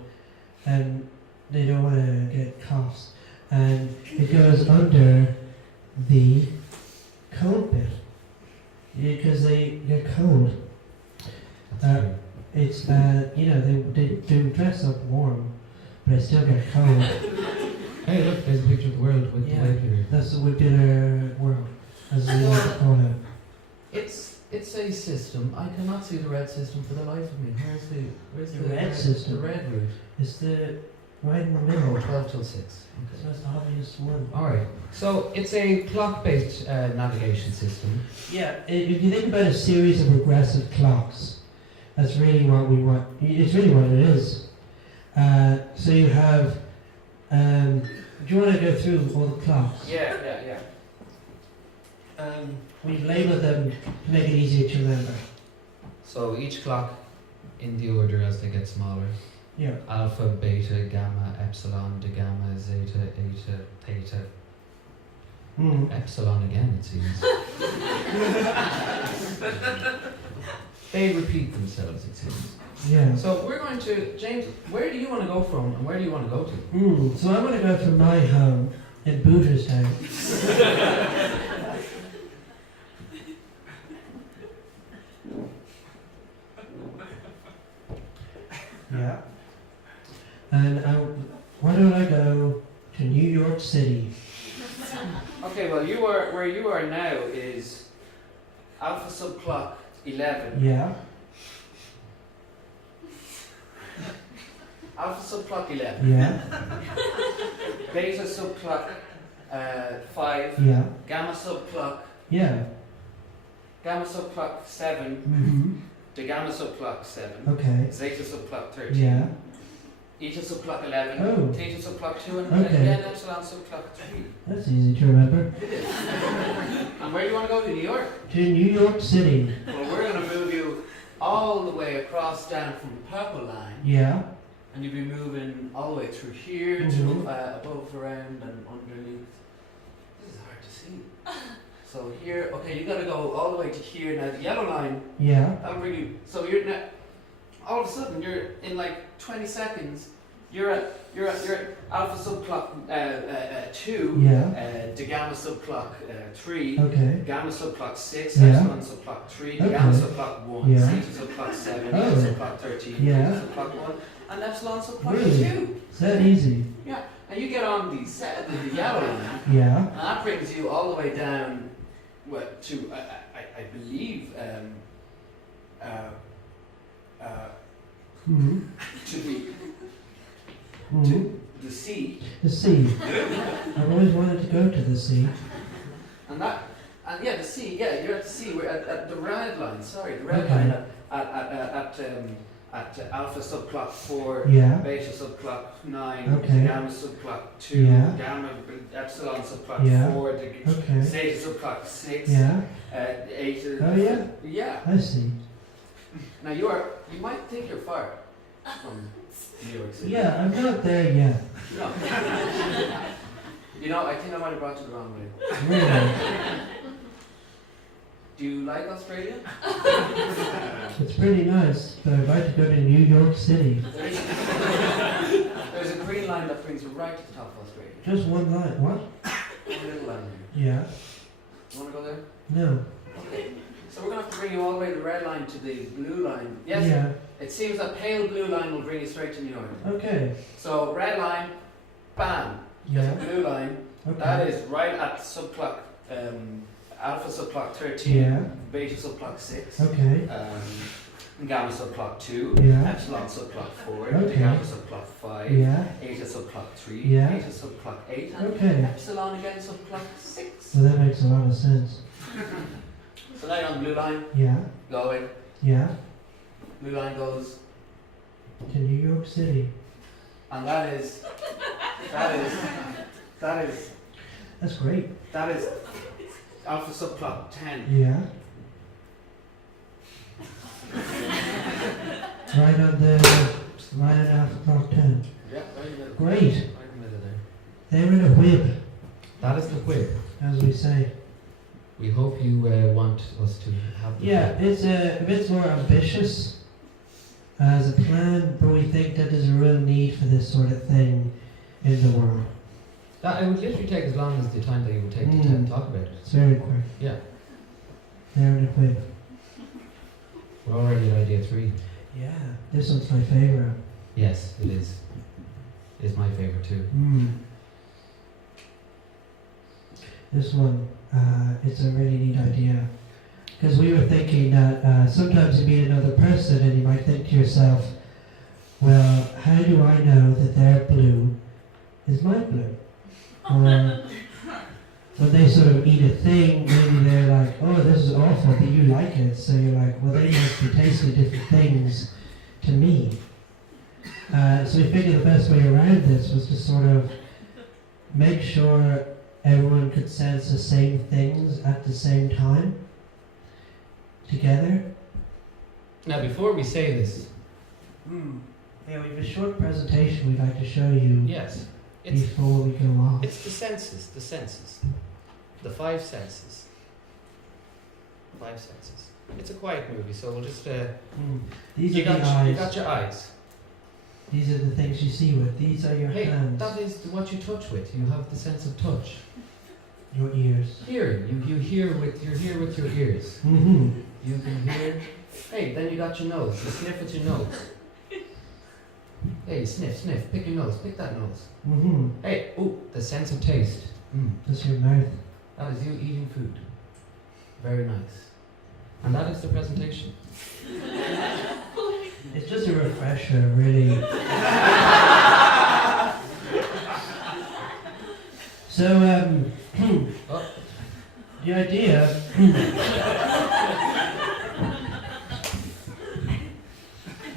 and they don't want to get coughs, and it goes under the cold bit because they get cold. That's true. It's they do dress up warm, but they still get cold. Hey, look, there's a picture of the world with Yeah. the wave here. That's the Whippular world, as we like to call it. It's a system. I cannot see the red system for the life of me. Where's The red system? The red route. It's the right in the middle. 12 till 6. So Okay. that's the obvious one. Alright, so it's a clock-based navigation system. Yeah, if you think about a series of regressive clocks, that's really what we want. It's really what it is. So you have. Do you want to go through all the clocks? Yeah. We've labelled them to make it easier to remember. So each clock in the order as they get smaller. Yeah. Alpha, beta, gamma, epsilon, de gamma, zeta, eta, theta. Mm. Epsilon again, it seems. They repeat themselves, it seems. Yeah. So we're going to, James, where do you want to go from and where do you want to go to? So I'm going to go from my home in Booterstown. Yeah. And why don't I go to New York City? Okay, well, where you are now is alpha subclock 11. Yeah. Alpha subclock 11. Yeah. Beta subclock 5. Yeah. Gamma subclock. Yeah. Gamma subclock 7. Mm-hmm. De gamma subclock 7. Okay. Zeta subclock 13. Yeah. Eta subclock 11. Oh. Theta subclock 2. And Okay. again epsilon subclock 3. That's easy to remember. It is. And where do you want to go to? New York? To New York City. Well, we're going to move you all the way across down from the purple line. Yeah. And you'll be moving all the way through here Mhm. to above, around, and underneath. This is hard to see. So here, okay, you got to go all the way to here. Now the yellow line, Yeah. that'll bring you. So you're now, all of a sudden, you're in like 20 seconds. You're at alpha subclock 2. Yeah. De gamma subclock 3. Okay. Gamma subclock 6. Yeah. Epsilon subclock 3. Okay. Gamma subclock 1. Yeah. Zeta subclock 7. Oh. Eta subclock 13. Yeah. Theta subclock 1. And epsilon subclock Really? 2. Is that easy? Yeah, and you get on the yellow line, Yeah. and that brings you all the way down to, I believe, Mm-hmm. to the Mm-hmm. the sea, The sea. I've always wanted to go to the sea. and the sea. Yeah, you're at the sea. We're at the red line. Sorry, the red Okay. line at alpha subclock 4. Yeah. Beta subclock 9, Okay. gamma subclock 2, Yeah. gamma epsilon subclock Yeah. 4, Okay. zeta subclock 6, Yeah. eta. Oh, yeah? Yeah. I see. Now you might think you're far from New York City. Yeah, I'm not there yet. No. I think I might have brought you the wrong way. Really. Do you like Australia? It's pretty nice, but I'd like to go to New York City. There's a green line that brings you right to the top of Australia. Just one line. What? One little line here. Yeah. You want to go there? No. Okay. So we're going to have to bring you all the way to the red line to the blue line. Yes, Yeah. it seems that pale blue line will bring you straight to New York. Okay. So red line, bam. Yeah. Blue line, Okay. that is right at subclock, alpha subclock 13, Yeah. beta subclock 6, Okay. gamma subclock 2, Yeah. epsilon subclock 4, Okay. gamma subclock 5, Yeah. eta subclock 3, Yeah. beta subclock 8, and Okay. epsilon again subclock 6. Well, that makes a lot of sense. So now you're on the blue line, Yeah. going, Yeah. blue line goes, To New York City. and that is That's great. alpha subclock 10. Yeah. Right on the line and a half o'clock 10. Yeah, right in the middle. Great. Right in the middle there. They're in a whip, That is the whip. as we say. We hope you want us to have the Yeah, it's a bit more ambitious as a plan, but we think that there's a real need for this sort of thing in the world. That it would literally take as long as the time that you would take to talk about it. It's very quick. Yeah. There and quick. We're already at idea 3. Yeah, this one's my favourite. Yes, it is. It's my favourite too. This one, it's a really neat idea. Because we were thinking that sometimes you meet another person and you might think to yourself, well, how do I know that their blue is my blue? Or when they sort of eat a thing, maybe they're like, oh, this is awful, but you like it. So you're like, well, they must be tasting different things to me. So we figured the best way around this was to sort of make sure everyone could sense the same things at the same time, together. Now, before we say this, Yeah, we have a short presentation we'd like to show you yes, it's before we go off. it's the senses, the 5 senses. 5 senses. It's a quiet movie, so we'll just. These You are the got eyes. your eyes. These are the things you see with. These are your Hey, hands. that is what you touch with. You have the sense of touch. Your ears. Hearing, you hear with your ears. Mm-hmm. You can hear. Hey, then you got your nose. You sniff with your nose. Hey, sniff, pick your nose, pick that nose. Mm-hmm. Hey, ooh, the sense of taste. That's your mouth. That is you eating food. Very nice. And that is the presentation. It's just a refresher, really. So, the idea.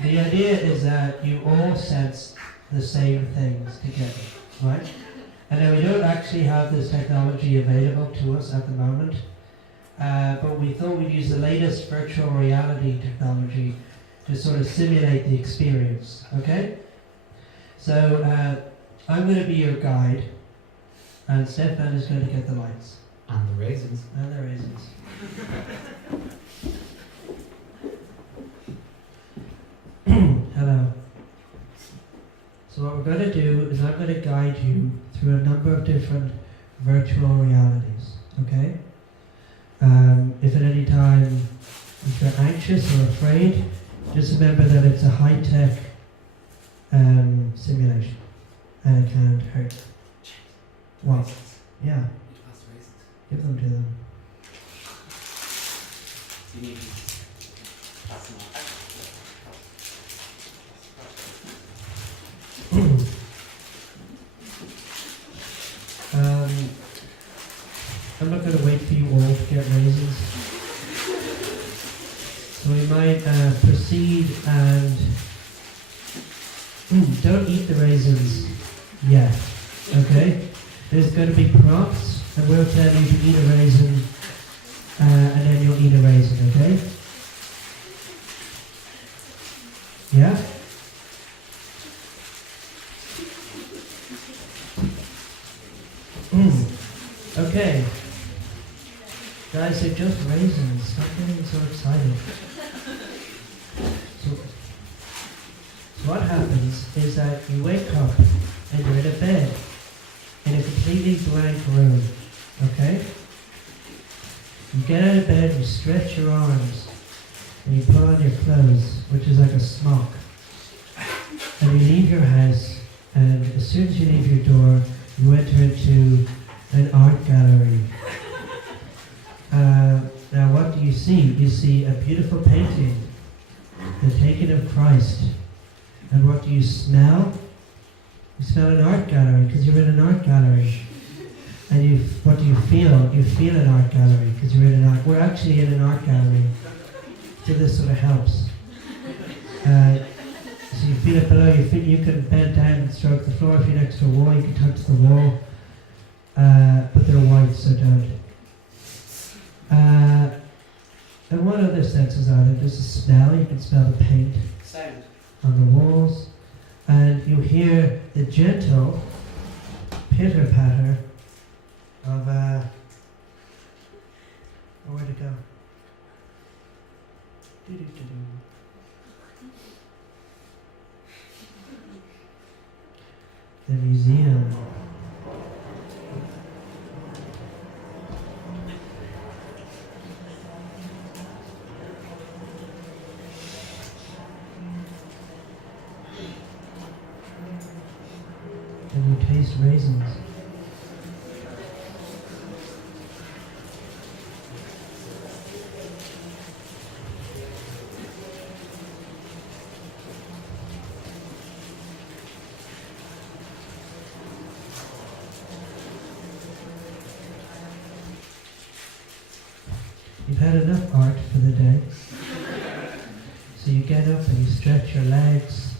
The idea is that you all sense the same things together, right? And now we don't actually have this technology available to us at the moment, but we thought we'd use the latest virtual reality technology to sort of simulate the experience, okay? So I'm going to be your guide, and Stephane is going to get the lights. And the raisins. And the raisins. Hello. So what we're going to do is I'm going to guide you through a number of different virtual realities, okay? If at any time you feel anxious or afraid, just remember that it's a high-tech simulation and it can't hurt. What? Yeah. Give them to them. I'm not going to wait for you all to get raisins. So we might proceed and don't eat the raisins yet, okay? There's going to be prompts and we'll tell you to eat a raisin and then you'll eat a raisin, okay? Yeah? Okay. Guys, they're just raisins. Stop getting so excited. So what happens is that you wake up and you're in a bed in a completely blank room. Okay? You get out of bed, you stretch your arms, and you put on your clothes, which is like a smock. And you leave your house, and as soon as you leave your door, you enter into an art gallery. Now what do you see? You see a beautiful painting, the Taking of Christ. And what do you smell? You smell an art gallery, because you're in an art gallery. And what do you feel? You feel an art gallery, because you're in an art... We're actually in an art gallery. So this sort of helps. So you feel it below, you can bend down and stroke the floor. If you're next to a wall, you can touch the wall. But they're white, so don't. And what other senses are there? There's a smell, you can smell the paint Sound. on the walls. And you hear the gentle pitter-patter of where to go? the museum. And you taste raisins. You've had enough art for the day. So you get up and you stretch your legs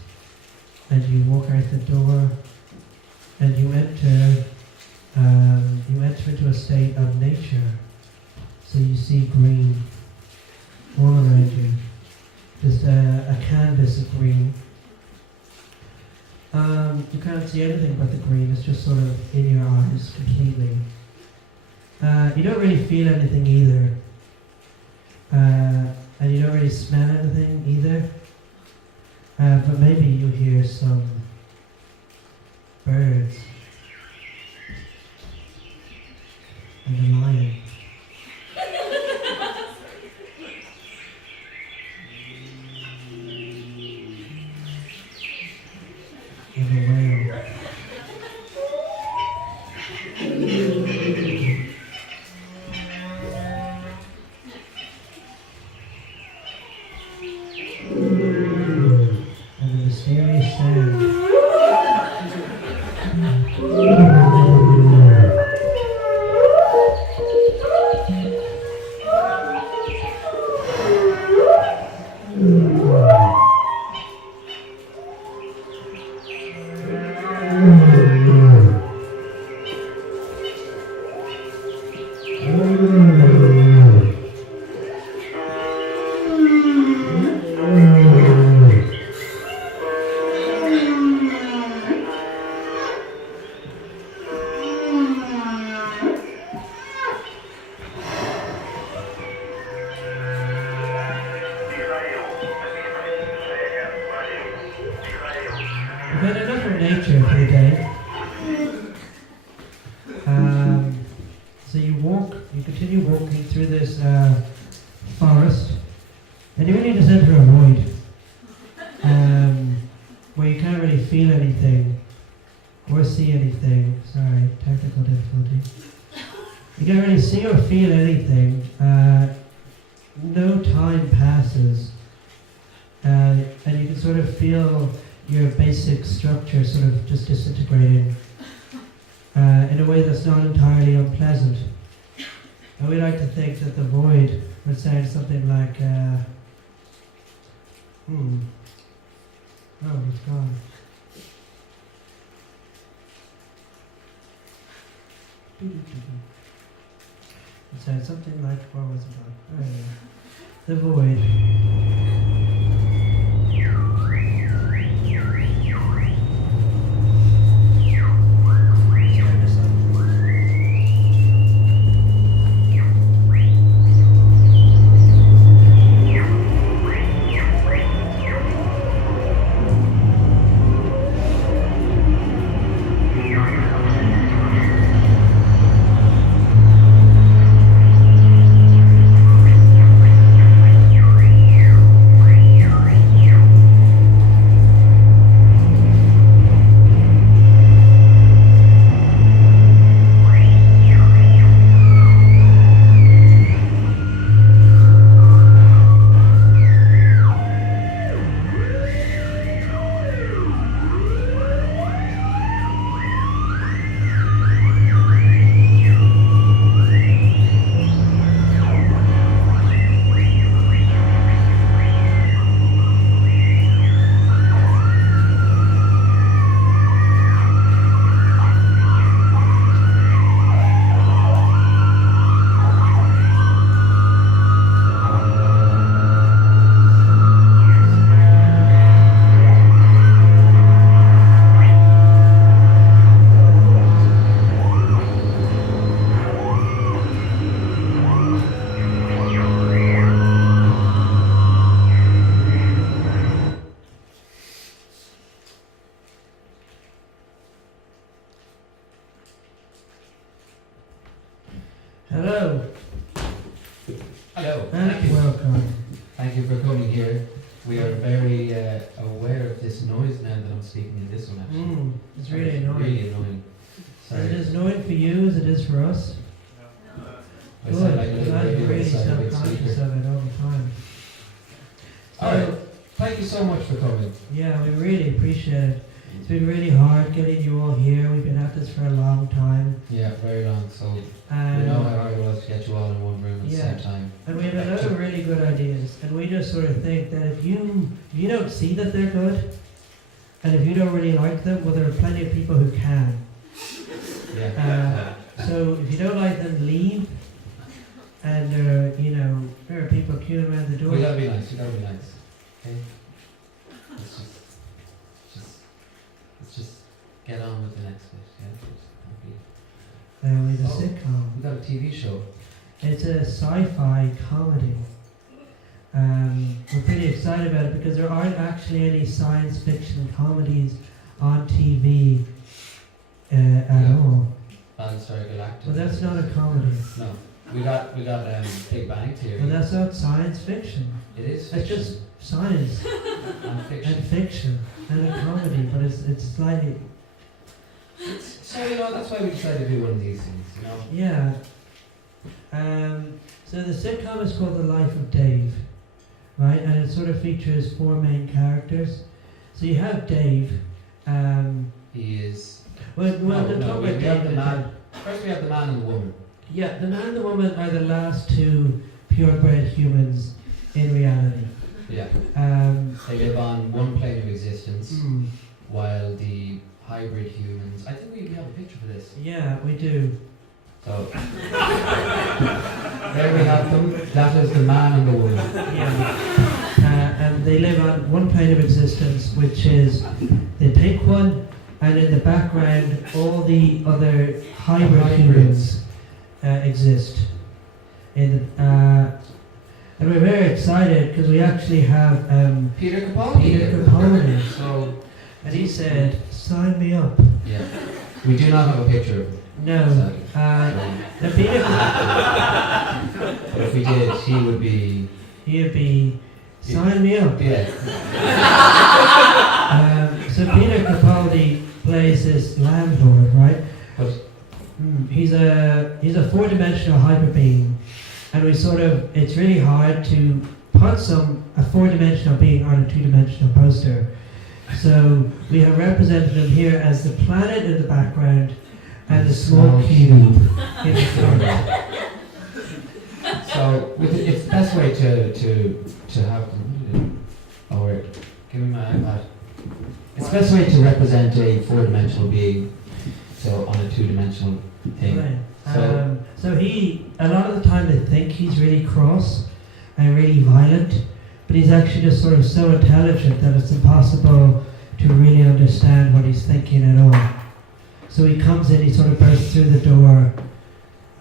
and you walk out the door and you enter into a state of nature. So you see green all around you. Just a canvas of green. You can't see anything but the green. It's just sort of in your eyes completely. You don't really feel anything either. And you don't really smell anything either. But maybe you hear some birds. And a lion. And a whale. And a mysterious sound. We've had enough of nature for the day. So you continue walking through this forest, and you really just enter a void where you can't really feel anything or see anything. Sorry, technical difficulty. You can't really see or feel anything. No time passes, and you can sort of feel your basic structure sort of just disintegrating in a way that's not entirely unpleasant. And we like to think that the void would sound something like, oh, it's gone. It sounds something like, what was it like? The void. Thank you for coming here. We are very aware of this noise now that I'm speaking in this one actually. It's really annoying. Really annoying. Sorry. It is annoying for you as it is for us. I Good, sound like a because little I'm baby really inside a big self-conscious speaker. of it all the time. Alright, thank you so much for coming. Yeah, we really appreciate it. It's been really hard getting you all here. We've been at this for a long time. Yeah, very long. So we And, know how hard it was to get you all in one room at the Yeah. same time. and we have a lot of really good ideas. And we just sort of think that if you don't see that they're good, and if you don't really like them, well, there are plenty of people who can. Yeah. So if you don't like them, leave. And there are people queuing around the door. We gotta be nice. We gotta be nice. Okay. Let's just get on with the next bit. Yeah. We have a Oh. sitcom. We got a TV show. It's a sci-fi comedy. We're pretty excited about it because there aren't actually any science fiction comedies on TV at all. Battlestar Galactica. Well, that's not a comedy. No. We got Big Bang Theory. Well, that's not science fiction. It is It's fiction. just science and fiction. and fiction and a comedy, but it's slightly, So that's why we decided to do one of these things. yeah. So the sitcom is called The Life of Dave, right? And it sort of features four main characters. So you have Dave. He is. Well, No, to no, talk we about have Dave. the man. First, we have the man and the woman. Yeah, the man and the woman are the last two purebred humans in reality. Yeah. Um, They live on one plane of existence, mm, while the hybrid humans. I think we have a picture for this. yeah, we do. So there we have them. That is the man and the woman. Yeah. And they live on one plane of existence, which is the pink one, and in the background, all the other hybrid humans exist. And we're very excited because we actually have Peter Capaldi. Peter Capaldi. So And he said, "Sign me up." yeah, we do not have a picture of him. No. Sadly. The Peter, But if we did, he would be. he'd be, "Sign me up." Yeah. So Peter Capaldi plays this landlord, right? But He's a four-dimensional hyper being, and it's really hard to put a four-dimensional being on a two-dimensional poster. So we have represented him here as the planet in the background and the small cube in the front. So it's the best way to have. Oh wait, give me my iPad. It's the best way to represent a four-dimensional being. So on a two-dimensional thing. Right. So he, a lot of the time they think he's really cross and really violent, but he's actually just sort of so intelligent that it's impossible to really understand what he's thinking at all. So he comes in, he sort of bursts through the door,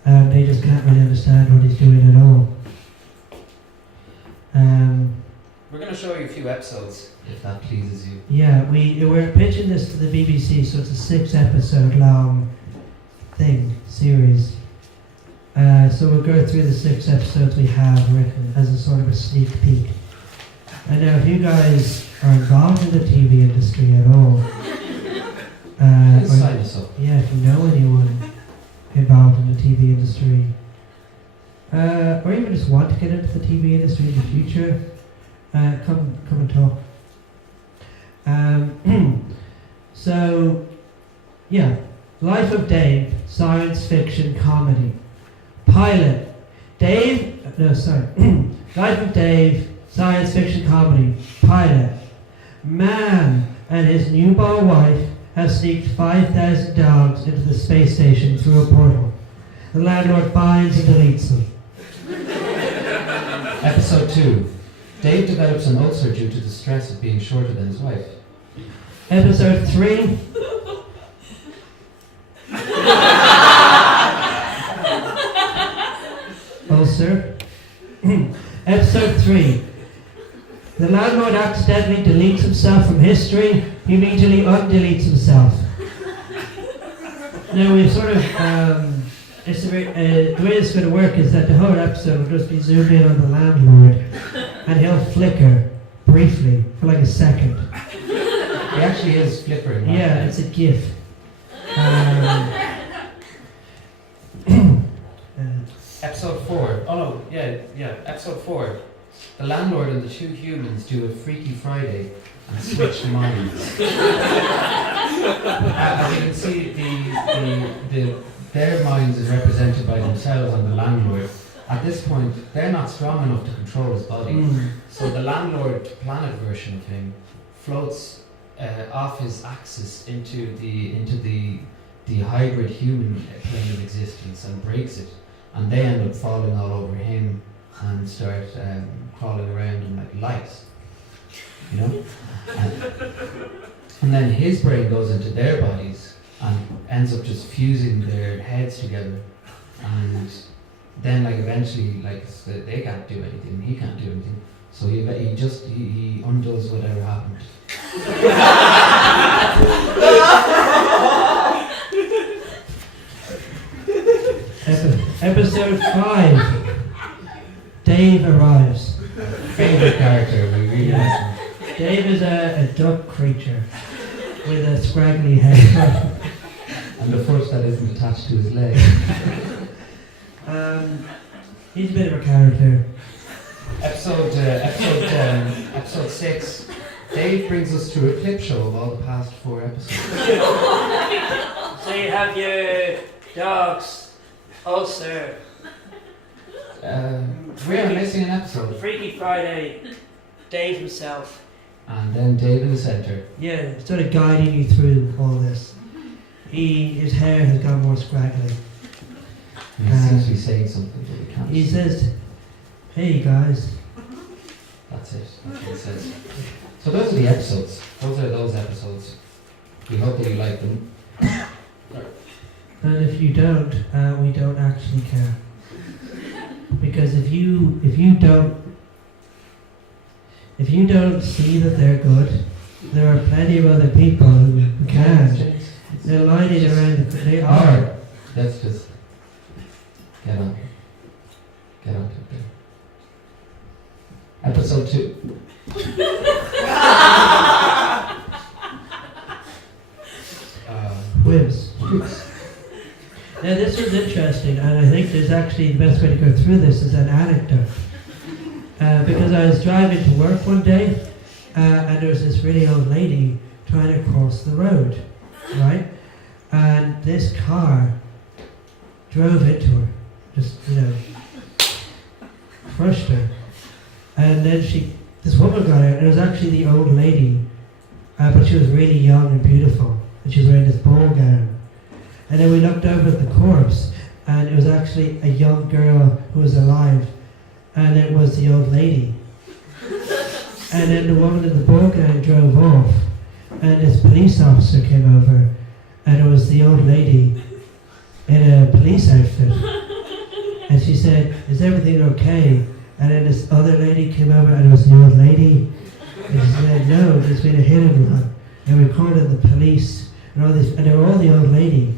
and they just can't really understand what he's doing at all. We're going to show you a few episodes, if that pleases you. Yeah, we're pitching this to the BBC, so it's a 6-episode long series. So we'll go through the 6 episodes we have written as a sort of a sneak peek. And now if you guys are involved in the TV industry at all, Sign us up. yeah, if you know anyone involved in the TV industry, or even just want to get into the TV industry in the future, come and talk. So, yeah, Life of Dave, science fiction comedy. Pilot. Life of Dave, science fiction comedy. Pilot. Man and his newborn wife have sneaked 5,000 dogs into the space station through a portal. The landlord finds and deletes them. Episode 2. Dave develops an ulcer due to the stress of being shorter than his wife. Episode 3. Ulcer. Episode 3. The landlord accidentally deletes himself from history. He immediately undeletes himself. Now we've sort of, the way it's going to work is that the whole episode will just be zoomed in on the landlord. and he'll flicker briefly for like a second. He actually is flickering. Right? Yeah, it's a GIF. Episode 4. Oh no, yeah. Episode 4. The landlord and the two humans do a Freaky Friday and switch minds. As you can see, their minds is represented by themselves and the landlord. At this point, they're not strong enough to control his body. So the landlord planet version of him floats off his axis into the hybrid human plane of existence and breaks it. And they end up falling all over him and start crawling around in like lights, you know. And then his brain goes into their bodies and ends up just fusing their heads together. And then like eventually like they can't do anything, he can't do anything. So he undoes whatever happened. Episode 5. Dave arrives. Favorite character, we really like him. Dave is a duck creature with a scraggly head. And the foot that isn't attached to his leg. He's a bit of a character. Episode 6. Dave brings us through a clip show of all the past 4 episodes. So you have your dogs, ulcer, We are missing an episode. Freaky Friday, Dave himself. And then Dave in the centre. Yeah, sort of guiding you through all this. His hair has got more scraggly. And he seems to be saying something, but we can't. He says, "Hey guys." That's it. That's what he says. So those are the episodes. Those episodes. We hope that you like them. And if you don't, we don't actually care. Because if you don't see that they're good, there are plenty of other people who can. They're lining around. They are. Alright, let's just get on it there. Episode 2. Whims. Now this was interesting, and I think there's actually the best way to go through this is an anecdote. Because I was driving to work one day, and there was this really old lady trying to cross the road, right? And this car drove into her, just, crushed her. And then this woman got out, and it was actually the old lady, but she was really young and beautiful, and she was wearing this ball gown. And then we looked over at the corpse, and it was actually a young girl who was alive, and it was the old lady. And then the woman in the ball gown drove off, and this police officer came over, and it was the old lady in a police outfit. And she said, "Is everything okay?" And then this other lady came over, and it was the old lady. And she said, "No, there's been a hit and run." And we called in the police, and all these, and they were all the old lady.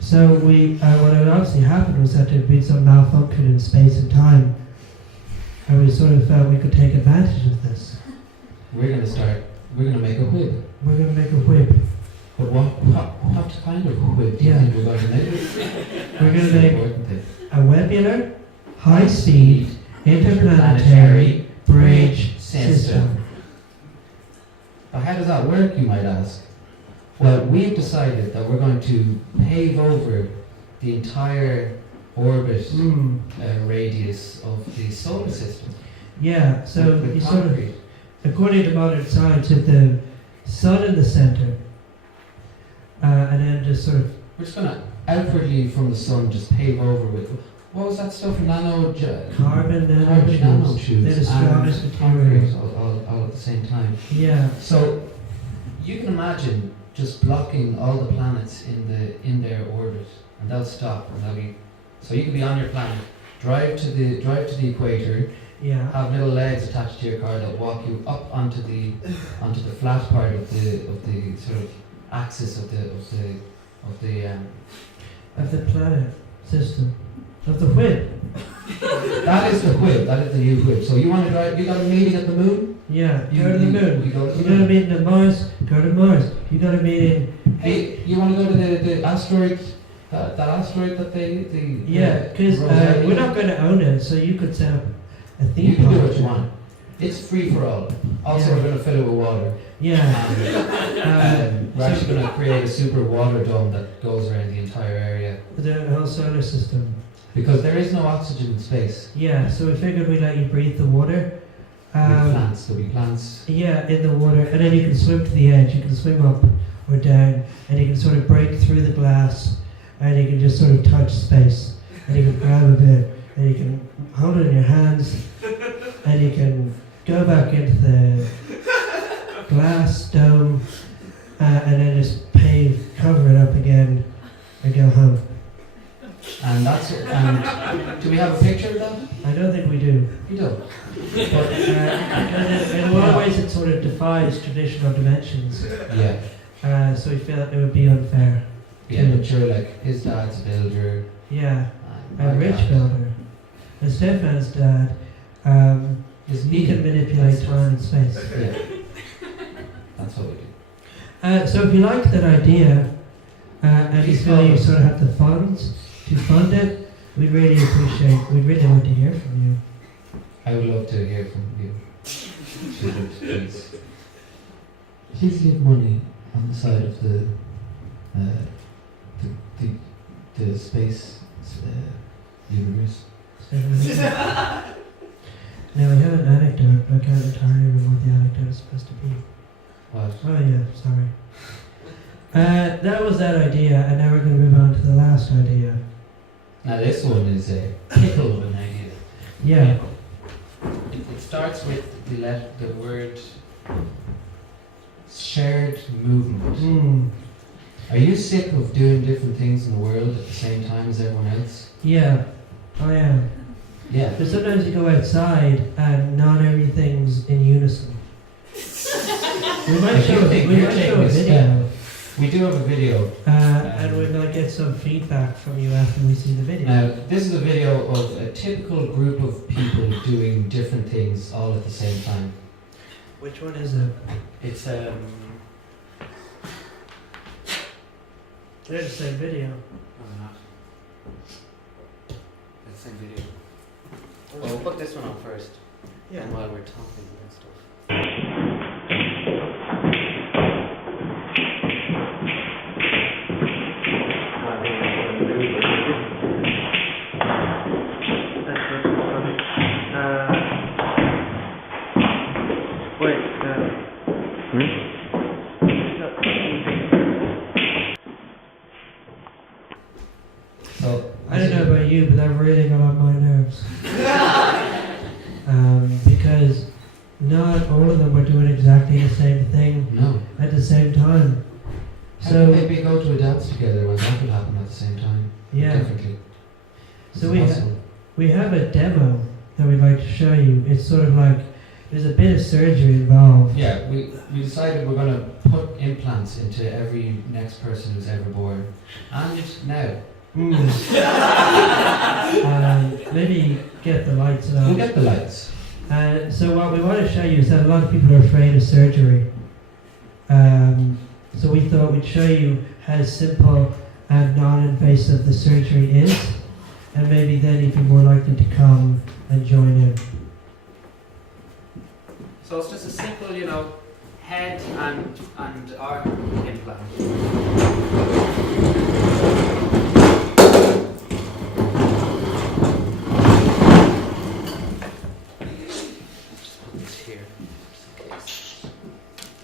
So what had obviously happened was that there had been some malfunction in space and time, and we sort of felt we could take advantage of this. We're going to make a whip. We're going to make a whip. But what kind of whip do you think we're going to make? We're going to make Important thing. a webular, high-speed, interplanetary bridge system. But how does that work, you might ask? Well, we've decided that we're going to pave over the entire orbit radius of the solar system. Yeah, so with you sort of, concrete. according to modern science, with the sun in the center, and then just sort of... We're just going to outwardly from the sun just pave over with, what was that stuff? Carbon nanotubes They're the strongest and materials. concrete all at the same time. Yeah. So you can imagine just blocking all the planets in their orbit, and they'll stop, and they'll be. So you can be on your planet, drive to the equator, Yeah. have little legs attached to your car that walk you up onto the flat part of the sort of axis of the Of the planet system. Of the whip. That is the whip. That is the new whip. So you want to drive? You got a meeting at the moon? Yeah, go to the moon. You go to You the got a moon. meeting at Mars, go to Mars. You got a meeting. Hey, you want to go to the asteroid? That asteroid that they Yeah, because Rosario? we're not going to own it, so you could set up a theme You can do park. what you want. It's free for all. Also, Yeah. we're going to fill it with water. Yeah. We're actually going to create a super water dome that goes around the entire area The whole solar system. because there is no oxygen in space. Yeah, so we figured we'd let you breathe the water. With plants, there'll be plants. Yeah, in the water, and then you can swim to the edge. You can swim up or down, and you can sort of break through the glass, and you can just sort of touch space, and you can grab a bit, and you can hold it in your hands, and you can go back into the glass dome, and then just cover it up again, and go home. And that's and do we have a picture of that? I don't think we do. We don't. But in a lot of ways, it sort of defies traditional dimensions. Yeah. So we feel it would be unfair. Yeah, but sure, like his dad's a builder. Yeah, and a my rich dad- builder. And Stephane's dad, he can manipulate time and space. Yeah. That's what we do. So if you like that idea, and you feel you sort of have the funds to fund it, we'd really like to hear from you. I would love to hear from you. Please. Please leave money on the side of the space universe. Now we have an anecdote, but I can't entirely remember what the anecdote is supposed to be. What? Oh yeah, sorry. That was that idea, and now we're going to move on to the last idea. Now this one is a pickle of an idea. Yeah. It starts with the word shared movement. Mm. Are you sick of doing different things in the world at the same time as everyone else? Yeah, I am. Yeah. But sometimes you go outside and not everything's in unison. We might show a video. We do have a video. And we might get some feedback from you after we see the video. Now, this is a video of a typical group of people doing different things all at the same time. Which one is it? It's They're the same video. No, they're not. It's the same video. Well, we'll put this one on first. Yeah. And while we're talking and stuff. So, I don't know about you, but that really got on my nerves. Because not all of them were doing exactly the same thing No. at the same time. How So, can they go to a dance together when that could happen at the same time? yeah. Definitely. So It's we have a demo that we'd like to show you. It's sort of like, there's a bit of surgery involved. Yeah, we decided we're going to put implants into every next person who's ever born. And now. Maybe get the lights on. We'll get the lights. So what we want to show you is that a lot of people are afraid of surgery. So we thought we'd show you how simple and non-invasive the surgery is, and maybe then you'd be more likely to come and join in. So it's just a simple, head and arm implant. Here,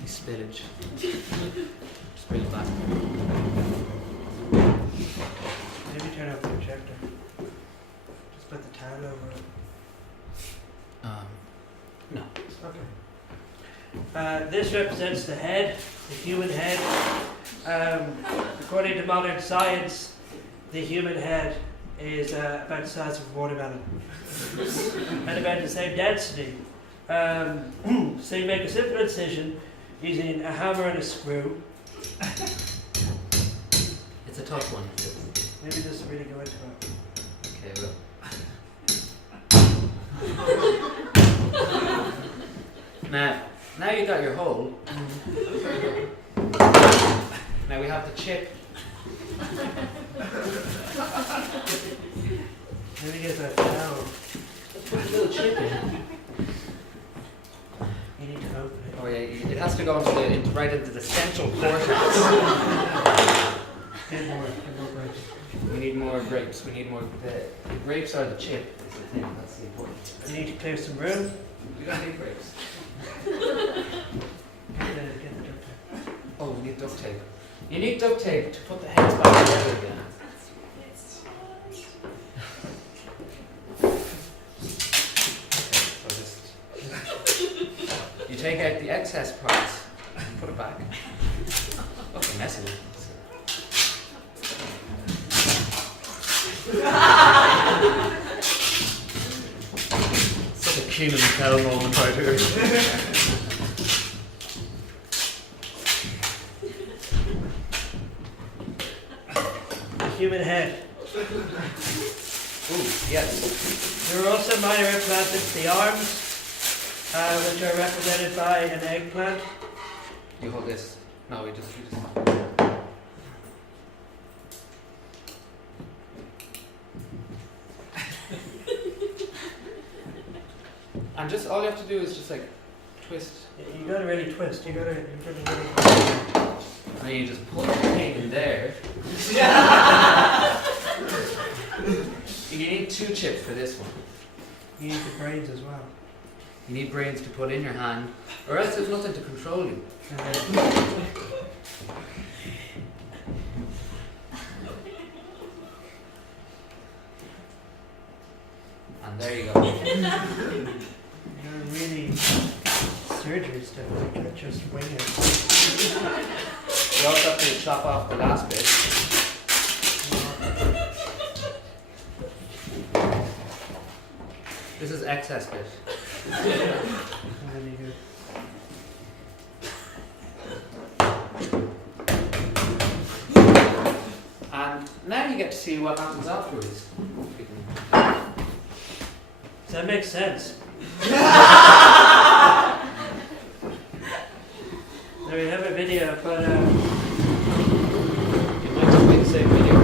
spillage. Just bring it back. Maybe turn off the projector. Just put the towel over it. No. Okay. This represents the head, the human head. According to modern science, the human head is about the size of a watermelon and about the same density. So you make a simple incision using a hammer and a screw. It's a tough one. Maybe just really go into it. table. Now you got your hole. Now we have the chip. Let me get that down. Put a little chip in. You need to open it. Oh yeah, it has to go right into the central cortex. Get more grapes. We need more grapes. We need more. The grapes are the chip. Is the thing. That's the important. You need to clear some room. We got any grapes? Get the duct tape. Oh, we need duct tape. You need duct tape to put the heads back together again. Okay, so just you take out the excess parts and put it back. Look, a messy one. Such a Keenan and Kel moment right here. The human head. Ooh, yes. There are also minor implants into the arms, which are represented by an eggplant. You hold this. No, we just. And just all you have to do is just like twist. You gotta really twist. You gotta really. And then you just put the thing in there. You need 2 chips for this one. You need the brains as well. You need brains to put in your hand, or else there's nothing to control you. And there you go. You're really surgery stuff. You can't just wing it. You also have to chop off the last bit. This is excess bit. Really good. And now you get to see what happens afterwards. Does that make sense? There we have a video, but You might just make the same video.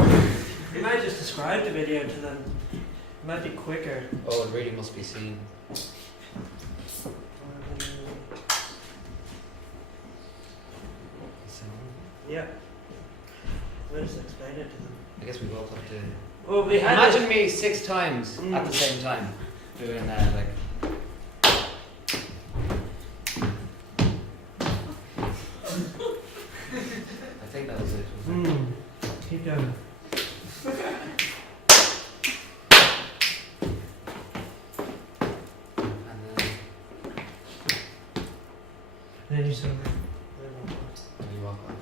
we might just describe the video to them. It might be quicker. Oh, it really must be seen. Yeah. We'll just explain it to them. I guess we both have to. Well, we had Imagine me 6 times at the Mm. same time doing like. I think that was it. Keep going. And Then you saw. then you walk off.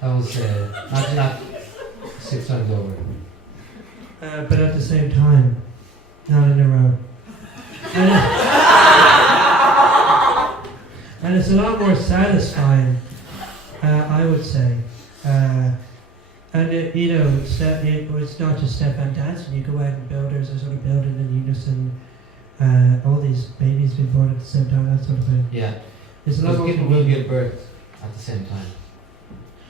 That was, imagine that 6 times over. But at the same time, not in a row. And it's a lot more satisfying, I would say. And it, you know, it's not just Stephane dancing. You go out and builders are sort of building in unison. All these babies being born at the same time, that sort of thing. Yeah. It's a lot Because more. people will give birth at the same time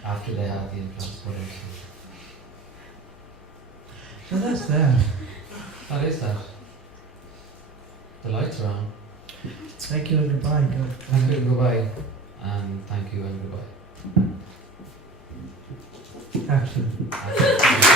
after they have the implants put in. So that's that. That is that. The lights are on. Thank you and goodbye. Thank you and goodbye. And thank you and goodbye. Action. Action.